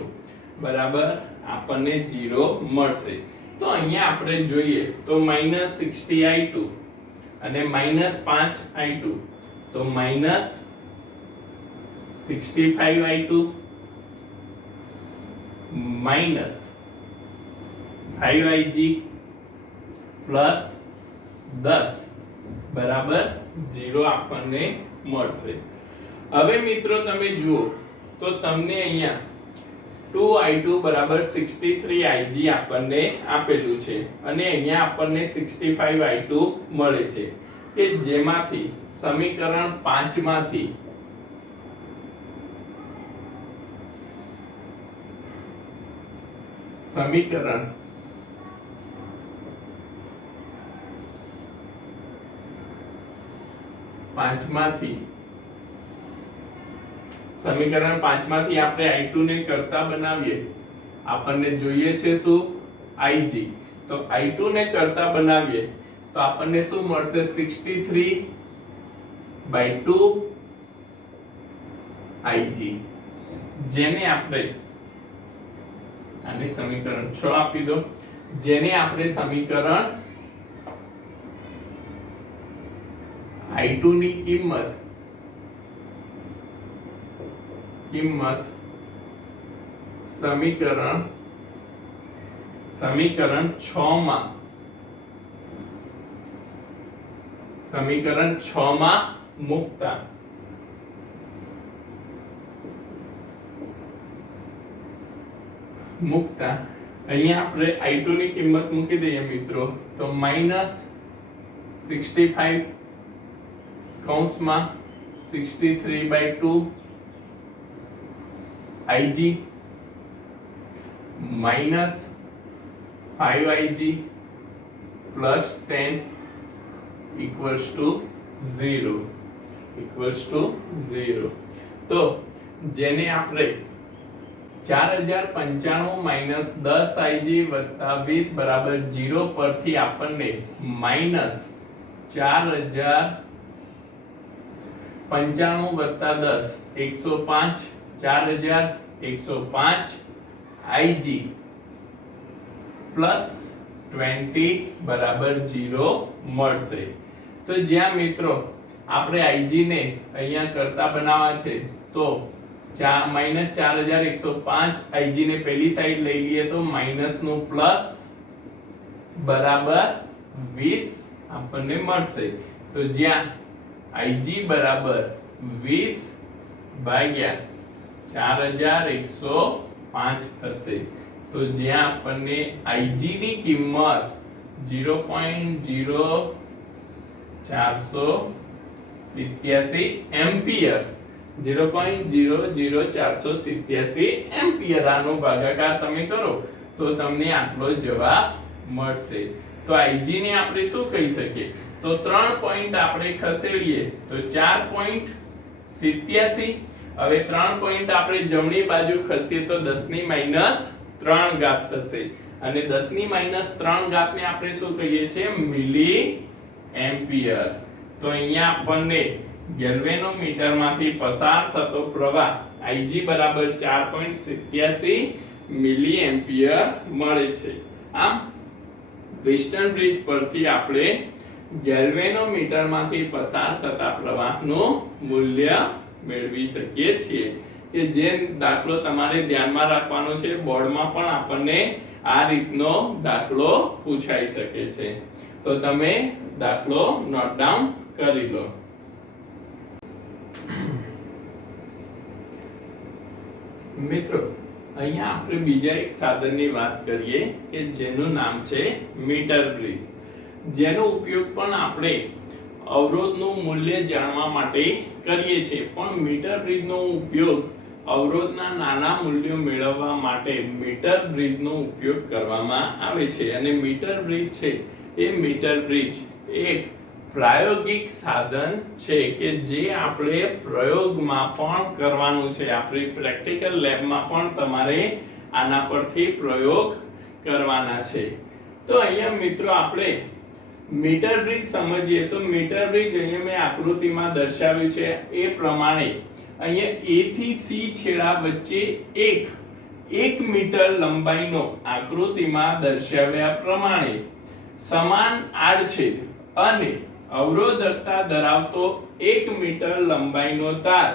બરાબર આપણને 0 મળશે. તો અહીંયા આપણે જોઈએ તો -60i2 અને -5i2 તો -65i2 -5ig પ્લસ 10 બરાબર 0 આપણને મળશે. હવે મિત્રો તમે જુઓ તો તમને અહીંયા 2i2 બરાબર 63ig આપણને આપેલું છે અને અહીંયા આપણને 65i2 મળે છે કે જેમાંથી સમીકરણ 5 માંથી સમીકરણ 5 માંથી આપણે i2 ને કરતા બનાવીએ, આપણને જોઈએ છે શું ig. તો I2 ને કરતા બનાવીએ તો આપણને શું મળશે 63/2 Ig, જેને આપણે આને સમીકરણ 6 આપી દો, જેને આપણે સમીકરણ I2 ની કિંમત સમીકરણ 6 માં મૂકતા અહીંયા આપણે I2 ની કિંમત મૂકી દઈએ મિત્રો તો -65 કૌંસમાં 63/2 Ig -5Ig plus 10 equals to 0 તો જેને આપણે 4095 10 Ig 20 બરાબર 0 પરથી આપણને -4095 + 10 105 Ig plus 20 બરાબર 0 મળશે। તો જ્યાં મિત્રો આપણે Ig ને અહીંયા કરતા બનાવવા છે તો -4105 Ig ને પહેલી સાઈડ લઈ લઈએ તો માઈનસ નું પ્લસ બરાબર 20 આપણને મળશે। તો જ્યાં Ig બરાબર 20/4105 થશે। તો જ્યાં આપણને Ig ની કિંમત 0.0487 એમ્પિયર 0.00487 એમ્પિયર આનો ભાગાકાર તમે કરો તો તમને આટલો જવાબ મળશે। તો Ig ને આપણે શું કહી શકીએ તો 3 પોઈન્ટ આપણે ખસેડીએ તો 4.87। હવે 3 પોઈન્ટ આપણે જમણી બાજુ ખસીએ તો 10 ની -3 ઘાત થશે અને 10 ની -3 ઘાત ને આપણે શું કહીએ છીએ મિલી એમ્પિયર। તો અહીંયા આપણને ગેલ્વેનોમીટર માંથી પસાર થતો પ્રવાહ Ig બરાબર 4.87 મિલી એમ્પિયર મળે છે। આમ વેસ્ટર્ન બ્રિજ પરથી આપણે ગેલ્વેનોમીટર માંથી પસાર થતા પ્રવાહનું મૂલ્ય મેળવી શકીએ છીએ કે જે દાખલો તમારે ધ્યાનમાં રાખવાનો છે। બોર્ડમાં પણ આપણને આ રીતનો દાખલો પૂછાઈ શકે છે। તો તમે દાખલો નોટ ડાઉન કરી લો। મિત્રો અહીંયા આપણે બીજા એક સાધનની વાત કરીએ કે જેનું નામ છે મીટર બ્રિજ, જેનો ઉપયોગ પણ આપણે અવરોધનું મૂલ્ય જાણવા માટે કરીએ છીએ। પણ મીટર બ્રિજનો ઉપયોગ અવરોધના નાના મૂલ્યો મેળવવા માટે મીટર બ્રિજનો ઉપયોગ કરવામાં આવે છે। અને મીટર બ્રિજ છે એ મીટર બ્રિજ એક પ્રાયોગિક સાધન છે કે જે આપણે પ્રયોગમાં પણ કરવાનું છે। આપણી પ્રેક્ટિકલ લેબમાં પણ તમારે આના પરથી પ્રયોગ કરવાના છે। તો અહીંયા મિત્રો આપણે મીટર બ્રિજ સમજીએ તો મીટર બ્રિજ અહીંયા મેં આકૃતિમાં દર્શાવ્યું છે એ પ્રમાણે અહીંયા A થી C છેડા વચ્ચે 1 મીટર લંબાઈનો આકૃતિમાં દર્શાવ્યા પ્રમાણે સમાન આડછેદ અને અવરોધકતા ધરાવતો 1 મીટર લંબાઈનો તાર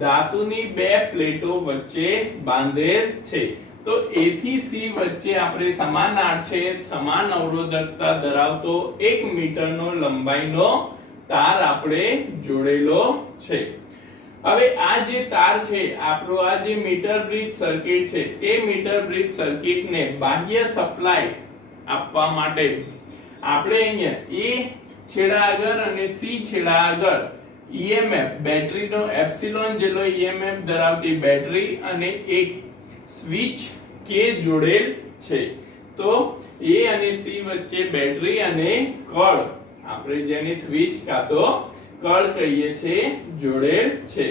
ધાતુની બે પ્લેટો વચ્ચે બાંધેલ છે। તો A થી C વચ્ચે આપણે સમાન આડછેદ સમાન અવરોધકતા ધરાવતો 1 મીટરનો લંબાઈનો તાર આપણે જોડેલો છે। હવે આ જે તાર છે આપણો આ જે મીટર બ્રિજ સર્કિટ છે એ મીટર બ્રિજ સર્કિટને બાહ્ય સપ્લાય આપવા માટે આપણે અહીંયા A છેડા આગળ અને C છેડા આગળ EMF બેટરીનો એપ્સિલોન જેટલો EMF ધરાવતી બેટરી અને એક સ્વિચ K જોડેલ છે। તો A અને C વચ્ચે બેટરી અને કળ આપણે જેને સ્વિચ કાતો કળ કહીએ છીએ જોડેલ છે।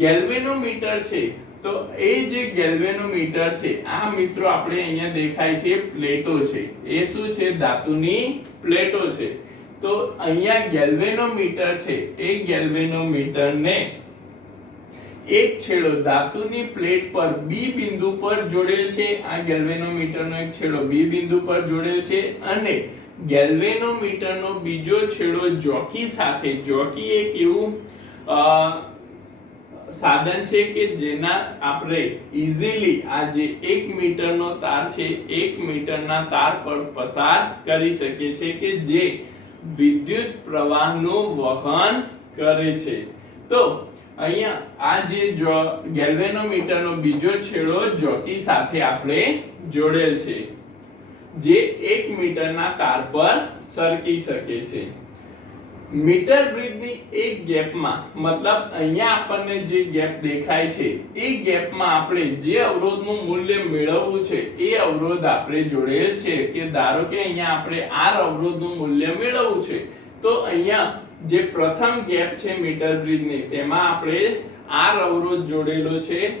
ગેલ્વેનોમીટર છે તો એ જે ગેલ્વેનોમીટર છે આ મિત્રો આપણે અહીંયા દેખાય છે પ્લેટો છે, એ શું છે ધાતુની પ્લેટો છે। તો અહીંયા ગેલ્વેનોમીટર છે એ ગેલ્વેનોમીટરને એક છેડો ધાતુની પ્લેટ પર બી બિંદુ પર જોડેલ છે, આ ગેલ્વેનોમીટરનો એક છેડો બી બિંદુ પર જોડેલ છે અને ગેલ્વેનોમીટરનો બીજો છેડો જોકી સાથે, જોકી એક એવું સાધન છે કે જેના આપણે ઈઝીલી આ જે 1 મીટરનો તાર છે 1 મીટરના તાર પર પસાર કરી શકીએ છે કે જે વિદ્યુત પ્રવાહનું વહન કરે છે। તો અહીંયા આ જે ગેલ્વેનોમીટરનો બીજો છેડો જોકી સાથે આપણે જોડેલ છે જે 1 મીટરના તાર પર સરકી શકે છે। મીટર બ્રિજની એક ગેપમાં, મતલબ અહીંયા આપણને જે ગેપ દેખાય છે એ ગેપમાં આપણે જે અવરોધનું મૂલ્ય મેળવવું છે એ અવરોધ આપણે જોડેલ છે કે ધારો કે અહીંયા આપણે R અવરોધનું મૂલ્ય મેળવવું છે તો અહીંયા જે પ્રથમ ગેપ છે મીટર બ્રિજની તેમાં આપણે R અવરોધ જોડેલો છે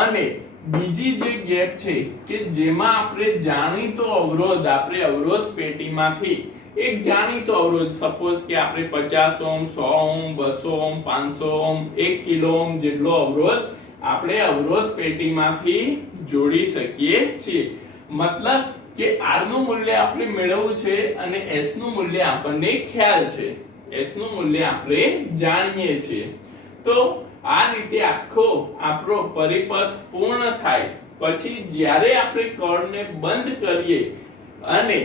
અને બીજી જે ગેપ છે કે જેમાં આપણે જાણીતો અવરોધ, આપણે અવરોધ પેટીમાંથી એક જાણીતો અવરોધ, સપોઝ કે આપણે 50 ohm, 100 ohm, 200 ohm, 500 ohm, 1 kilo ohm જેટલો અવરોધ આપણે અવરોધ પેટીમાંથી જોડી શકીએ છીએ। મતલબ કે R નું મૂલ્ય આપણે મેળવવું છે અને S નું મૂલ્ય આપણને ખ્યાલ છે, S નું મૂલ્ય આપણે જાણીએ છીએ। તો આ રીતે આખો આપણો પરિપથ પૂર્ણ થાય પછી જ્યારે આપણે કળને બંધ કરીએ અને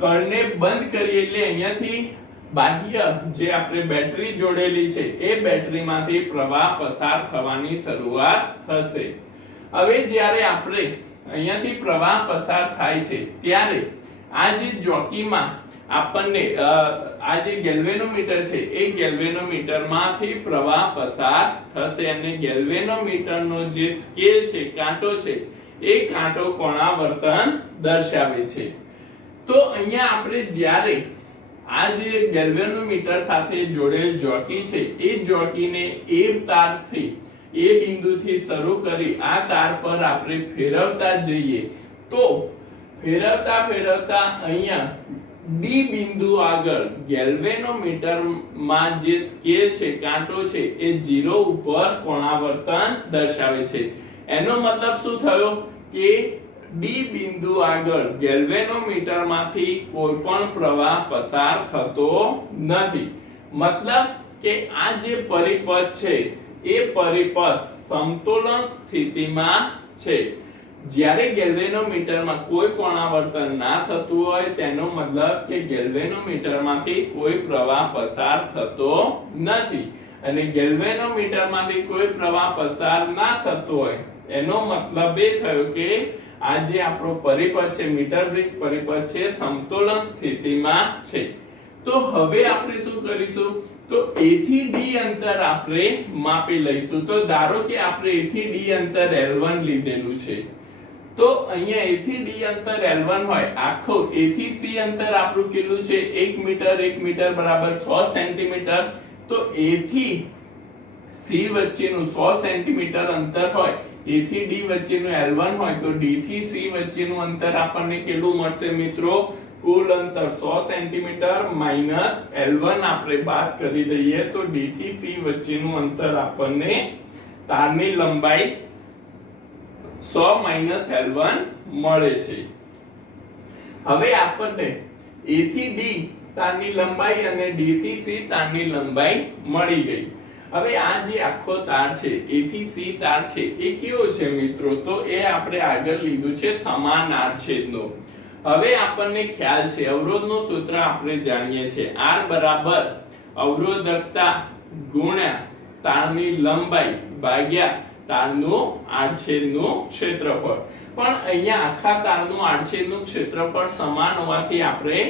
કળને બંધ કરીએ એટલે અહીંયાથી બાહ્ય જે આપણે બેટરી જોડેલી છે એ બેટરીમાંથી પ્રવાહ પસાર થવાની શરૂઆત થશે। હવે જ્યારે આપણે અહીંયાથી પ્રવાહ પસાર થાય છે ત્યારે આ જે જોકીમાં આપણને આ જે ગેલ્વેનોમીટર છે એ ગેલ્વેનોમીટરમાંથી પ્રવાહ પસાર થશે અને ગેલ્વેનોમીટરનો જે સ્કેલ છે, કાંટો છે એ કાંટો કોણાવર્તન દર્શાવે છે। તો અહીંયા આપણે જ્યારે આ જે ગેલ્વેનોમીટર સાથે જોડેલ જોકી છે એ જોકીને એ તારથી, એ બિંદુથી શરૂ કરી આ તાર પર આપણે ફેરવતા જઈએ તો ફેરવતા ફેરવતા અહીંયા ડી બિંદુ આગળ ગેલ્વેનોમીટરમાં જે સ્કેલ છે, કાંટો છે એ 0 ઉપર કોણાવર્તન દર્શાવે છે। એનો મતલબ શું થયો કે ડી બિંદુ આગળ ગેલ્વેનોમીટરમાંથી કોઈ પણ પ્રવાહ પસાર થતો નથી। મતલબ કે આ જે પરિપથ છે એ પરિપથ સમતોલન સ્થિતિમાં છે। જ્યારે ગેલ્વેનોમીટરમાં કોઈ કોણાવર્તન ના થતું હોય તેનો મતલબ કે ગેલ્વેનોમીટરમાંથી કોઈ પ્રવાહ પસાર થતો નથી અને ગેલ્વેનોમીટરમાંથી કોઈ પ્રવાહ પસાર ના થતો હોય એનો મતલબ એ થયો કે આ જે આપણો પરિપથ છે, મીટર બ્રિજ પરિપથ છે, સમતોલન સ્થિતિમાં છે। તો હવે આપણે શું કરીશું તો A થી D અંતર આપણે માપી લઈશું। તો ધારો કે આપણે A થી D અંતર L1 લીધેલું છે તો અહીંયા A થી D અંતર L1 હોય, આખો A થી C અંતર આપણું કેટલું છે 1 મીટર, 1 મીટર બરાબર 100 સેન્ટીમીટર। તો A થી C વચ્ચેનું 100 સેન્ટીમીટર અંતર હોય, A થી D વચ્ચેનું L1 હોય તો D થી C વચ્ચેનું અંતર આપણને કેટલું મળશે મિત્રો? કુલ અંતર 100 સેન્ટીમીટર માઈનસ L1 આપણે બાદ કરી દઈએ તો D થી C વચ્ચેનું અંતર આપણને તારની લંબાઈ 100 માઈનસ L1 મળે છે। હવે આપણને A થી D તારની લંબાઈ અને D થી C તારની લંબાઈ મળી ગઈ। હવે આ જે આખો તાર છે A થી C તાર છે એ કેવો છે મિત્રો? તો એ આપણે આગળ લીધું છે સમાન આડછેદનો। હવે આપણને ખ્યાલ છે અવરોધનું સૂત્ર આપણે જાણીએ છીએ R બરાબર અવરોધકતા ગુણ્યા તારની લંબાઈ ભાગ્યા તારનું આડછેદનું ક્ષેત્રફળ। પણ અહીંયા આખા તારનું આડછેદનું ક્ષેત્રફળ સમાન હોવાથી આપણે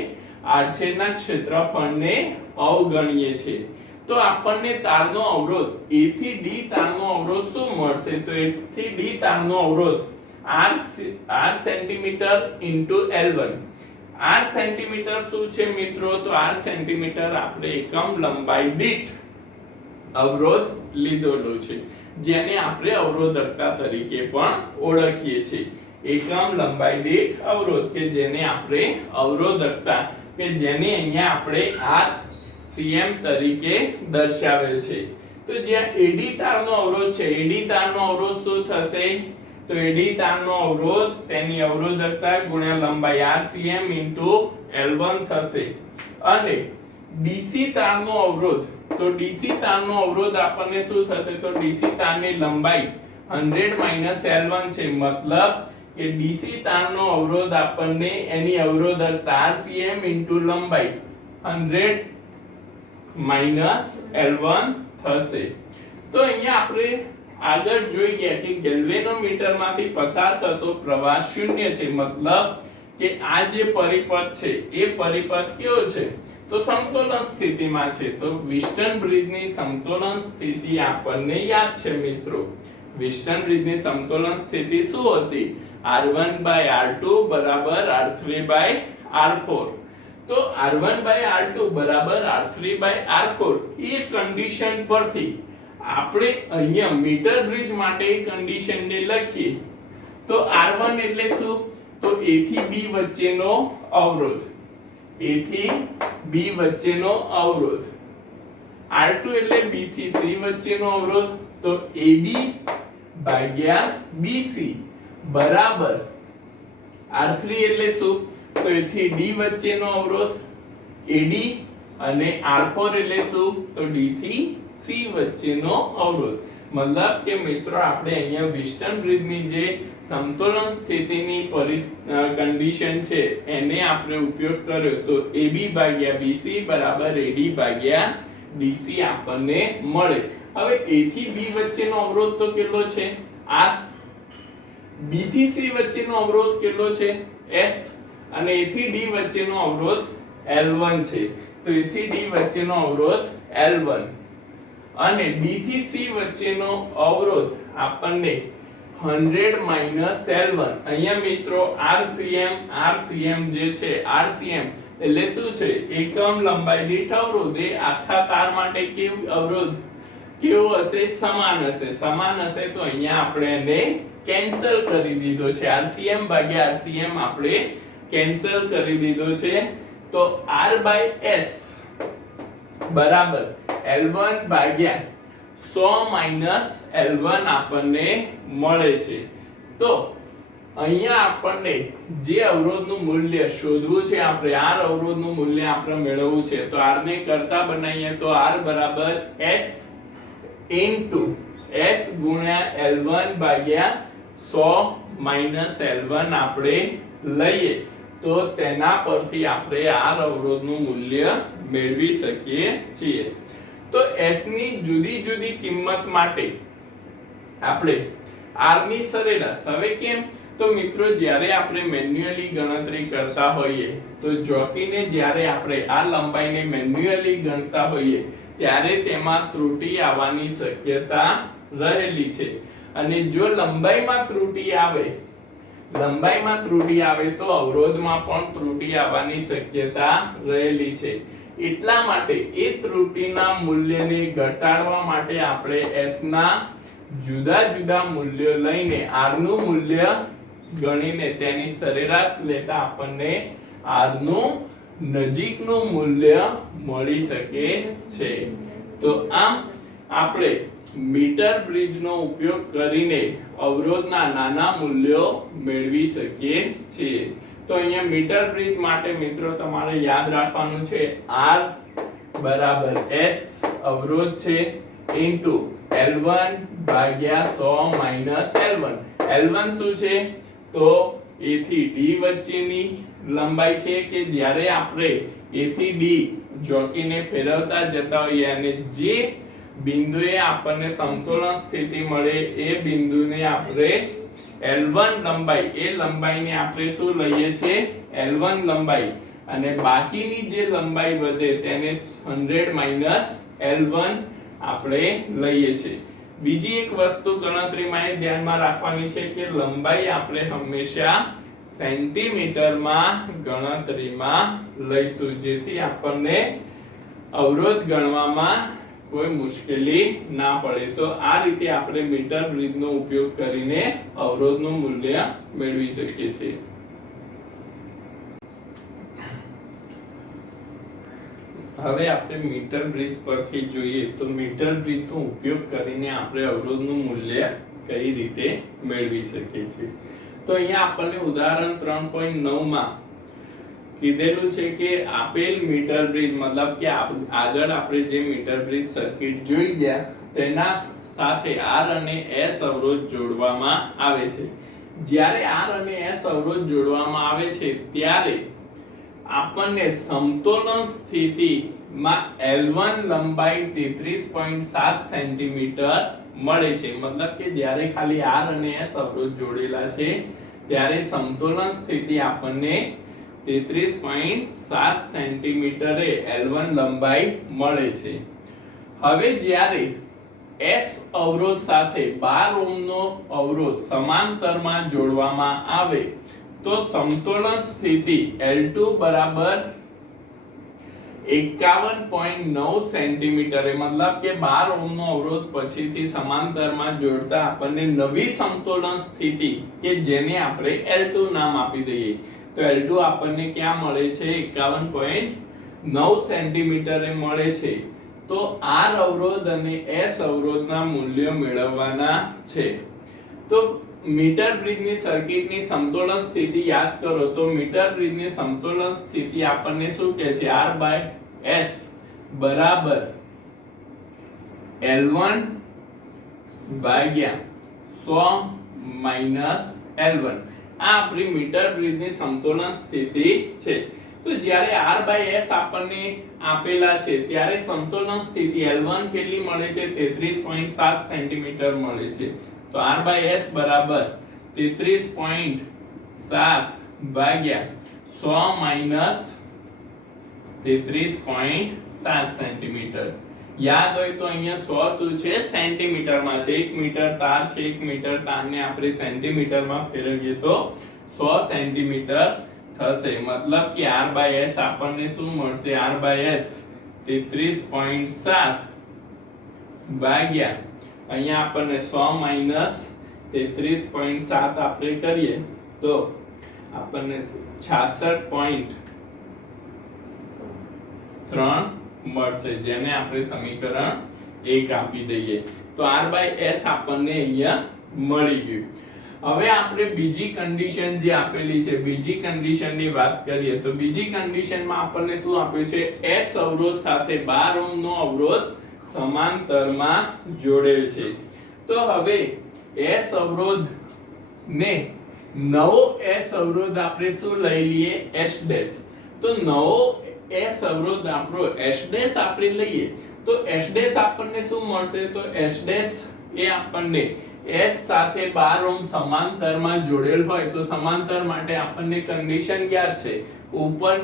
આડછેદના ક્ષેત્રફળને અવગણીએ છીએ। તો આપણને તારનો અવરોધ A થી D તારનો અવરોધ શું મળશે? તો A થી D તારનો અવરોધ R centimetre into L1। R centimetre શું છે મિત્રો? તો R સેન્ટીમીટર આપણે એકમ લંબાઈ દીઠ અવરોધ લીધેલો છે, જેને આપણે અવરોધકતા તરીકે પણ ઓળખીએ છીએ. એકમ લંબાઈ દીઠ અવરોધ કે જેને આપણે અવરોધકતા કે જેને અહીંયા આપણે RCM તરીકે દર્શાવેલ છે. તો જ્યાં એડી તારનો અવરોધ છે, એડી તારનો અવરોધ શું થશે? તો એડી તારનો અવરોધ તેની અવરોધકતા ગુણ્યા લંબાઈ RCM L1 થશે. અને ડીસી તારનો અવરોધ, તો ડીસી તારનો અવરોધ આપણને શું થશે? તો ડીસી તારની લંબાઈ 100 L1 છે, મતલબ કે ડીસી તારનો અવરોધ આપણને એની અવરોધકતા RCM લંબાઈ 100 L1 થશે. તો અહીંયા આપણે આગળ જોઈ ગયા કે ગેલ્વેનોમીટરમાંથી પસાર થતો પ્રવાહ શૂન્ય છે, મતલબ કે આ જે પરિપથ છે એ પરિપથ કેવો છે? તો સમતોલન સ્થિતિમાં છે. તો વિસ્ટન બ્રિજની સમતોલન સ્થિતિ આપણને યાદ છે મિત્રો. વિસ્ટન બ્રિજની સમતોલન સ્થિતિ શું હતી? R1/R2 બરાબર R3/R4. તો R1/R2 બરાબર R3/R4 એ કન્ડિશન પરથી આપણે અહીંયા મીટર બ્રિજ માટે કન્ડિશન ને લખીએ. તો R1 એટલે શું? તો A થી B વચ્ચેનો અવરોધ, A થી B વચ્ચેનો અવરોધ. R2 એટલે B થી C વચ્ચેનો અવરોધ. તો AB ભાગ્યા BC બરાબર R3 એટલે શું? તો A થી D વચ્ચેનો અવરોધ AD, અને R4 એટલે શું? તો D થી C વચ્ચેનો અવરોધ. મતલબ કે મિત્રો આપણે અહીંયા વિસ્ટન બ્રિજની જે સમતોલન સ્થિતિની કન્ડિશન છે એને આપણે ઉપયોગ કર્યો. તો AB ભાગ્યા BC બરાબર AD ભાગ્યા DC આપણને મળે. હવે A થી B વચ્ચેનો અવરોધ તો કેટલો છે? R. B થી C વચ્ચેનો અવરોધ કેટલો છે? S. અને A થી D વચ્ચેનો અવરોધ L1 છે. તો A થી D વચ્ચેનો અવરોધ L1 અને B થી C વચ્ચેનો અવરોધ આપણને 100 L1. અહીંયા મિત્રો RCM જે છે, RCM એટલે શું છે? એકમ લંબાઈ દીઠ અવરોધ. એ આખા તાર માટે કેવું અવરોધ કેવો હશે? સમાન હશે. સમાન હશે તો અહીંયા આપણે એને કેન્સલ કરી દીધો છે. RCM ભાગ્યા RCM આપણે કેન્સલ કરી દીધો છે. તો R/S બરાબર L1 ભાગ્યા 100 L1 આપણને મળે છે. તો અહીંયા આપણને જે અવરોધનું મૂલ્ય શોધવું છે, આપણે R અવરોધનું મૂલ્ય આપણે મેળવવું છે. તો R ને કરતા બનાવીએ તો R બરાબર S ગુણ્યા L1 ભાગ્યા 100 L1 આપણે લઈએ તો તેના પરથી આપણે R અવરોધનું મૂલ્ય મેળવી શકીએ છીએ. તો S ની જુદી જુદી કિંમત માટે આપણે R ની સરેરાશ. હવે કેમ? તો મિત્રો જ્યારે આપણે મેન્યુઅલી ગણતરી કરતા હોઈએ તો જોકીને જ્યારે આપણે આ લંબાઈને મેન્યુઅલી ગણતા હોઈએ ત્યારે તેમાં ત્રુટિ આવવાની શક્યતા રહેલી છે. અને જો લંબાઈમાં ત્રુટિ આવે તો અવરોધમાં પણ ત્રુટિ આવવાની શક્યતા રહેલી છે. એટલા માટે એ ત્રુટિના મૂલ્યને ઘટાડવા માટે આપણે S ના જુદા જુદા મૂલ્યો લઈને R નું મૂલ્ય ગણીને તેની સરેરાશ લેતા આપણને R નું નજીકનું મૂલ્ય મળી શકે છે. તો આમ આપણે મીટર બ્રિજનો ઉપયોગ કરીને અવરોધના નાના મૂલ્યો મેળવી શકીએ છીએ. તો અહીંયા મીટર બ્રિજ માટે મિત્રો તમારે યાદ રાખવાનું છે R બરાબર S અવરોધ છે ઇન્ટુ L1 ભાગ્યા 100 L1. L1 શું છે? તો A થી D વચ્ચેની લંબાઈ છે કે જ્યારે આપણે A થી D જોકીને ફેરવતા જતા હોઈએ અને જે બિંદુએ આપણને સમતોલન સ્થિતિ મળે એ બિંદુને આપણે L1 લંબાઈ, એ લંબાઈને આપણે શું લઈએ છીએ? L1 લંબાઈ. અને બાકીની જે લંબાઈ વધે તેને 100 L1 આપણે લઈએ છીએ. બીજી એક વસ્તુ ગણતરીમાં એ ધ્યાનમાં રાખવાની છે કે લંબાઈ આપણે હંમેશા સેન્ટીમીટરમાં ગણતરીમાં લઈશું જેથી આપણને અવરોધ ગણવામાં કોઈ મુશ્કેલી ના પડે. તો આ રીતે આપણે મીટર બ્રિજનો ઉપયોગ કરીને અવરોધનું મૂલ્ય મેળવી શકીએ છીએ. હવે આપણે મીટર બ્રિજ પરથી જોઈએ તો મીટર બ્રિજનો ઉપયોગ કરીને આપણે અવરોધનું મૂલ્ય કઈ રીતે મેળવી શકીએ છીએ. તો અહીંયા આપણને ઉદાહરણ 3.9 માં કીધેલું છે કે આપેલ મીટર બ્રિજ મતલબ કે આગળ આપણે જે મીટર બ્રિજ સર્કિટ જોઈ ગયા તેના સાથે R અને S અવરોધ જોડવામાં આવે છે. જ્યારે R અને S અવરોધ જોડવામાં આવે છે ત્યારે આપણને સમતોલન સ્થિતિમાં L1 લંબાઈ 33.7 સેન્ટીમીટર મળે છે. મતલબ કે જ્યારે ખાલી R અને S અવરોધ જોડેલા છે ત્યારે સમતોલન સ્થિતિ આપણને 33.7 સેન્ટીમીટરે L1 લંબાઈ મળે છે. હવે જ્યારે S અવરોધ સાથે 12 ઓહ્મનો અવરોધ સમાંતરમાં જોડવામાં આવે તો સમતોલન સ્થિતિ L2 બરાબર 51.9 સેન્ટીમીટરે મતલબ કે 12 ઓહ્મનો અવરોધ પછીથી સમાંતરમાં જોડતા આપણને નવી સમતોલન સ્થિતિ કે જેને આપણે L2 નામ આપી દઈએ તો L2 આપણને ક્યાં મળે છે 51.9 સેન્ટીમીટરે મળે છે. તો R અવરોધ અને S અવરોધના મૂલ્યો મેળવવાના છે. તો મીટર બ્રિજની સર્કિટની સમતોલન સ્થિતિ યાદ કરો તો મીટર બ્રિજની સમતોલન સ્થિતિ આપણને શું કહે છે R/S બરાબર L1 ભાગ્યા 100 L1 આ આપણી મીટર બ્રિજની સમતોલન સ્થિતિ છે. તો જ્યારે R/S આપણને આપેલા છે ત્યારે સમતોલન સ્થિતિ L1 કેટલી મળે છે 33.7 સેન્ટીમીટર મળે છે. તો R/S બરાબર 33.7 ભાગ્યા 100 33.7 સેન્ટીમીટર. યાદ હોય તો અહીંયા 100 શું છે સેન્ટીમીટરમાં છે. 1 મીટર તાર છે. 1 મીટર તારને આપણે સેન્ટીમીટરમાં ફેરવીએ તો 100 સેન્ટીમીટર થશે. મતલબ કે R/S આપણને શું મળશે R/S 33.7 ભાગ્યા અહીંયા આપણને 100 33.7 આપણે કરીએ તો આપણને 66.3 મળશે જેને આપણે સમીકરણ 1 આપી દઈએ તો R/S આપણને અહીંયા મળી ગયું. હવે આપણે બીજી કન્ડિશન જે આપેલી છે બીજી કન્ડિશનની વાત કરીએ તો બીજી કન્ડિશનમાં આપણને શું આપ્યું છે S અવરોધ સાથે 12 ઓહ્મનો અવરોધ સમાંતરમાં જોડેલ છે. તો હવે S અવરોધ ને નવો S અવરોધ આપણે શું લઈ લઈએ S'. તો નવો S અવરોધ આપણો S' આપણે લઈએ તો S' આપણને શું મળશે તો S' એ આપણને S સાથે 12 ઓહ્મ સમાંતરમાં જોડેલ હોય તો સમાંતર માટે આપણને કન્ડિશન યાદ છે ઉપર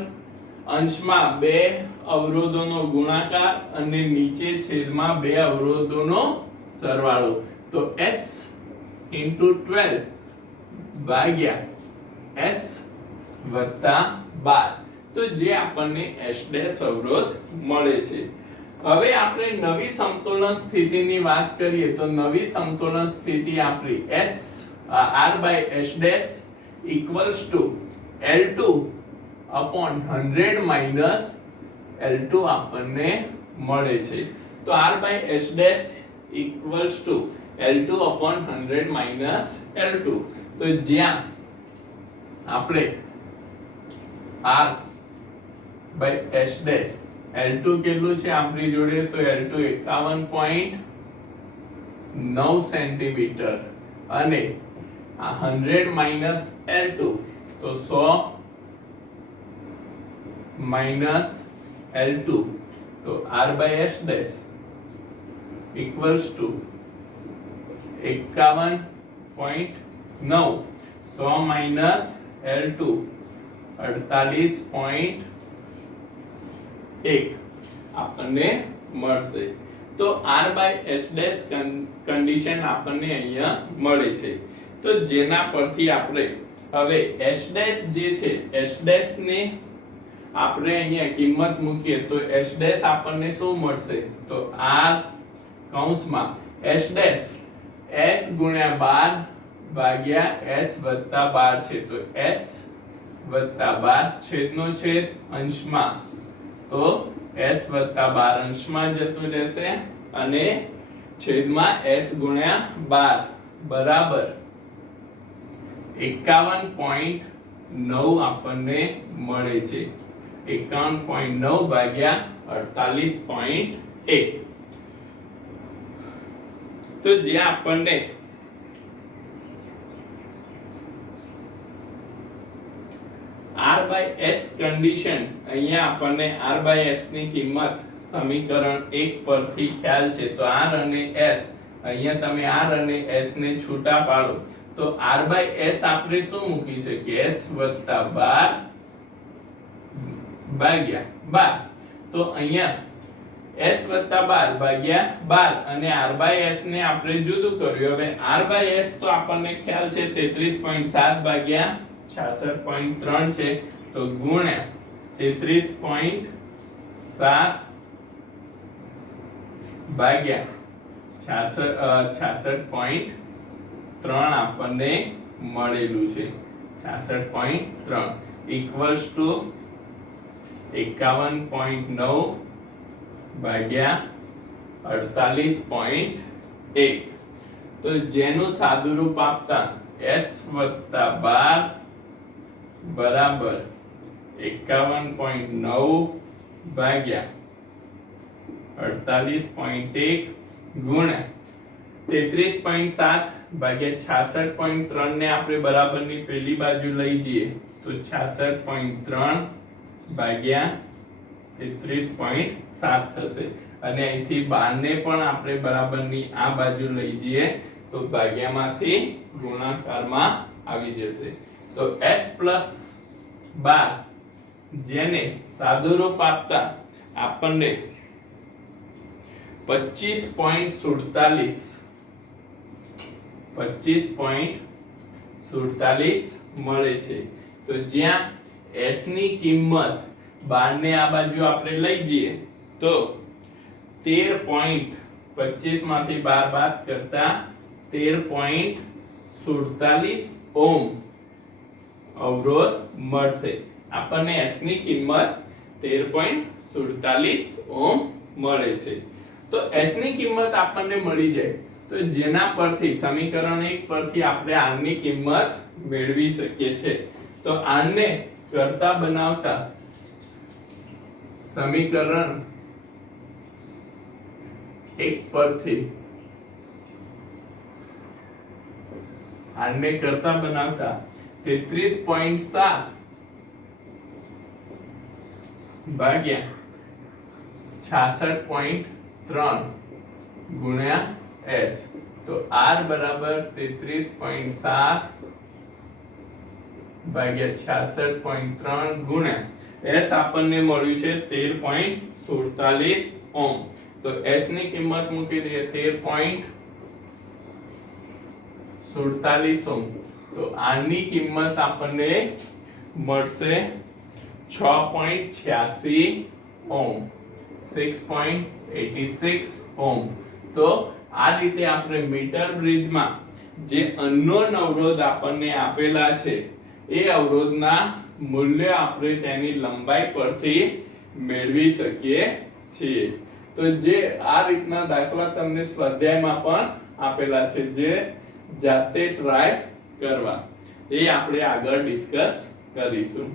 અંશમાં 2 અવરોધોનો ગુણાકાર અને નીચે છેદમાં 2 અવરોધોનો સરવાળો. તો S * 12 ભાગ્યા S વત્તા 12 તો જે આપણને S' અવરોધ મળે છે. હવે આપણે નવી સમતોલન સ્થિતિની વાત કરીએ તો નવી સમતોલન સ્થિતિ આપણી R/S' L2 upon 100 L2 આપણને મળે છે. તો R/S' L2 upon 100 L2 તો જ્યાં આપણે R/S' L2 કેટલું છે આપણી જોડે તો L2 51.9 સેન્ટીમીટર અને આ 100 L2 તો 100 L2 તો R/S' equals to 51.9 100 L2 48.1 આપણને મળશે. તો R/S' કન્ડિશન આપણને અહીંયા મળે છે. તો જેના પરથી આપણે હવે S' જે છે S' ને આપણે અહીંયા કિંમત મૂકીએ તો s ડેશ આપણને શું મળશે તો r કૌંસમાં s ડેશ s ગુણ્યા 12 ભાગ્યા s વત્તા 12 છે તો s વત્તા 12 છેદનો છેદ અંશમાં તો s વત્તા 12 અંશમાં જતું રહેશે અને છેદમાં s ગુણ્યા 12 બરાબર 51.9 આપણને મળે છે 51.9 ભાગ્યા 48.1 તો જે આપણને r by s કન્ડિશન અહીંયા આપણને r by s ની કિંમત સમીકરણ 1 પરથી ખ્યાલ છે તો r અને s અહીંયા તમે r અને s ને છૂટા પાડો તો r by s આપણે શું મૂકી શકીએ s + 12 ભાગ્યા 12 તો અહીંયા s + 12 ભાગ્યા 12 અને r by s ને આપણે જુદું કર્યું હવે r by s તો આપણને ખ્યાલ છે 33.7 ભાગ્યા 66.3 છે તો ગુણ્યા 33.7 ભાગ્યા 66.3 આપણને મળેલું છે 66.3 ઇક્વલ્સ ટુ 51.9 ભાગ્યા 48.1 તો જેનું સાદુરૂપ આપતા s + 12 બરાબર 51.9 ભાગ્યા 48.1 ગુણ્યા 33.7 ભાગ્યા 66.3 ને આપણે બરાબરની પેલી બાજુ લઈ જઈએ તો 66.3 ભાગ્યા 33.7 થશે અને અહીંથી 12 ને પણ આપણે બરાબરની આ બાજુ લઈ જઈએ તો ભાગ્યામાંથી ગુણાકારમાં આવી જશે તો s + 12 જેને સાદુરૂપ આપતા આપણને 25.47 મળે છે તો જ્યાં s ની કિંમત 12 ને આ બાજુ આપણે લઈ જઈએ તો 13.25 માંથી 12 બાદ કરતા 13.47 ઓહ્મ અવરોધ મળશે આપણને s ની કિંમત 13.47 ઓહ્મ મળે છે તો s ની કિંમત આપણને મળી જાય તો જેના પરથી સમીકરણ 1 પરથી આપણે r ની કિંમત મેળવી શકીએ છે તો r ને કરતા બનાવતા સમીકરણ 1 પરથી r ને કરતા બનાવતા 33.7 ભાગ્યા 66.3 ગુણ્યા s તો r બરાબર 33.7 ભાગ્યા 66.3 ગુણ્યા s આપણને મળ્યું છે 13.47 ઓહ્મ તો s ની કિંમત મૂકી દઈએ 13.47 ઓહ્મ તો r ની કિંમત આપણને મળશે 6.86 ઓહ્મ 6.86 ઓહ્મ તો આ રીતે આપણે મીટર બ્રિજમાં જે અનનોન અવરોધ આપણને આપેલા છે એ અવરોધના મૂલ્ય આપણે તેની લંબાઈ પરથી મેળવી શકીએ છીએ તો જે આ રીતના દાખલા તમને સ્વાધ્યાયમાં પણ આપેલા છે જે જાતે ટ્રાય કરવા એ આપણે આગળ ડિસ્કસ કરીશું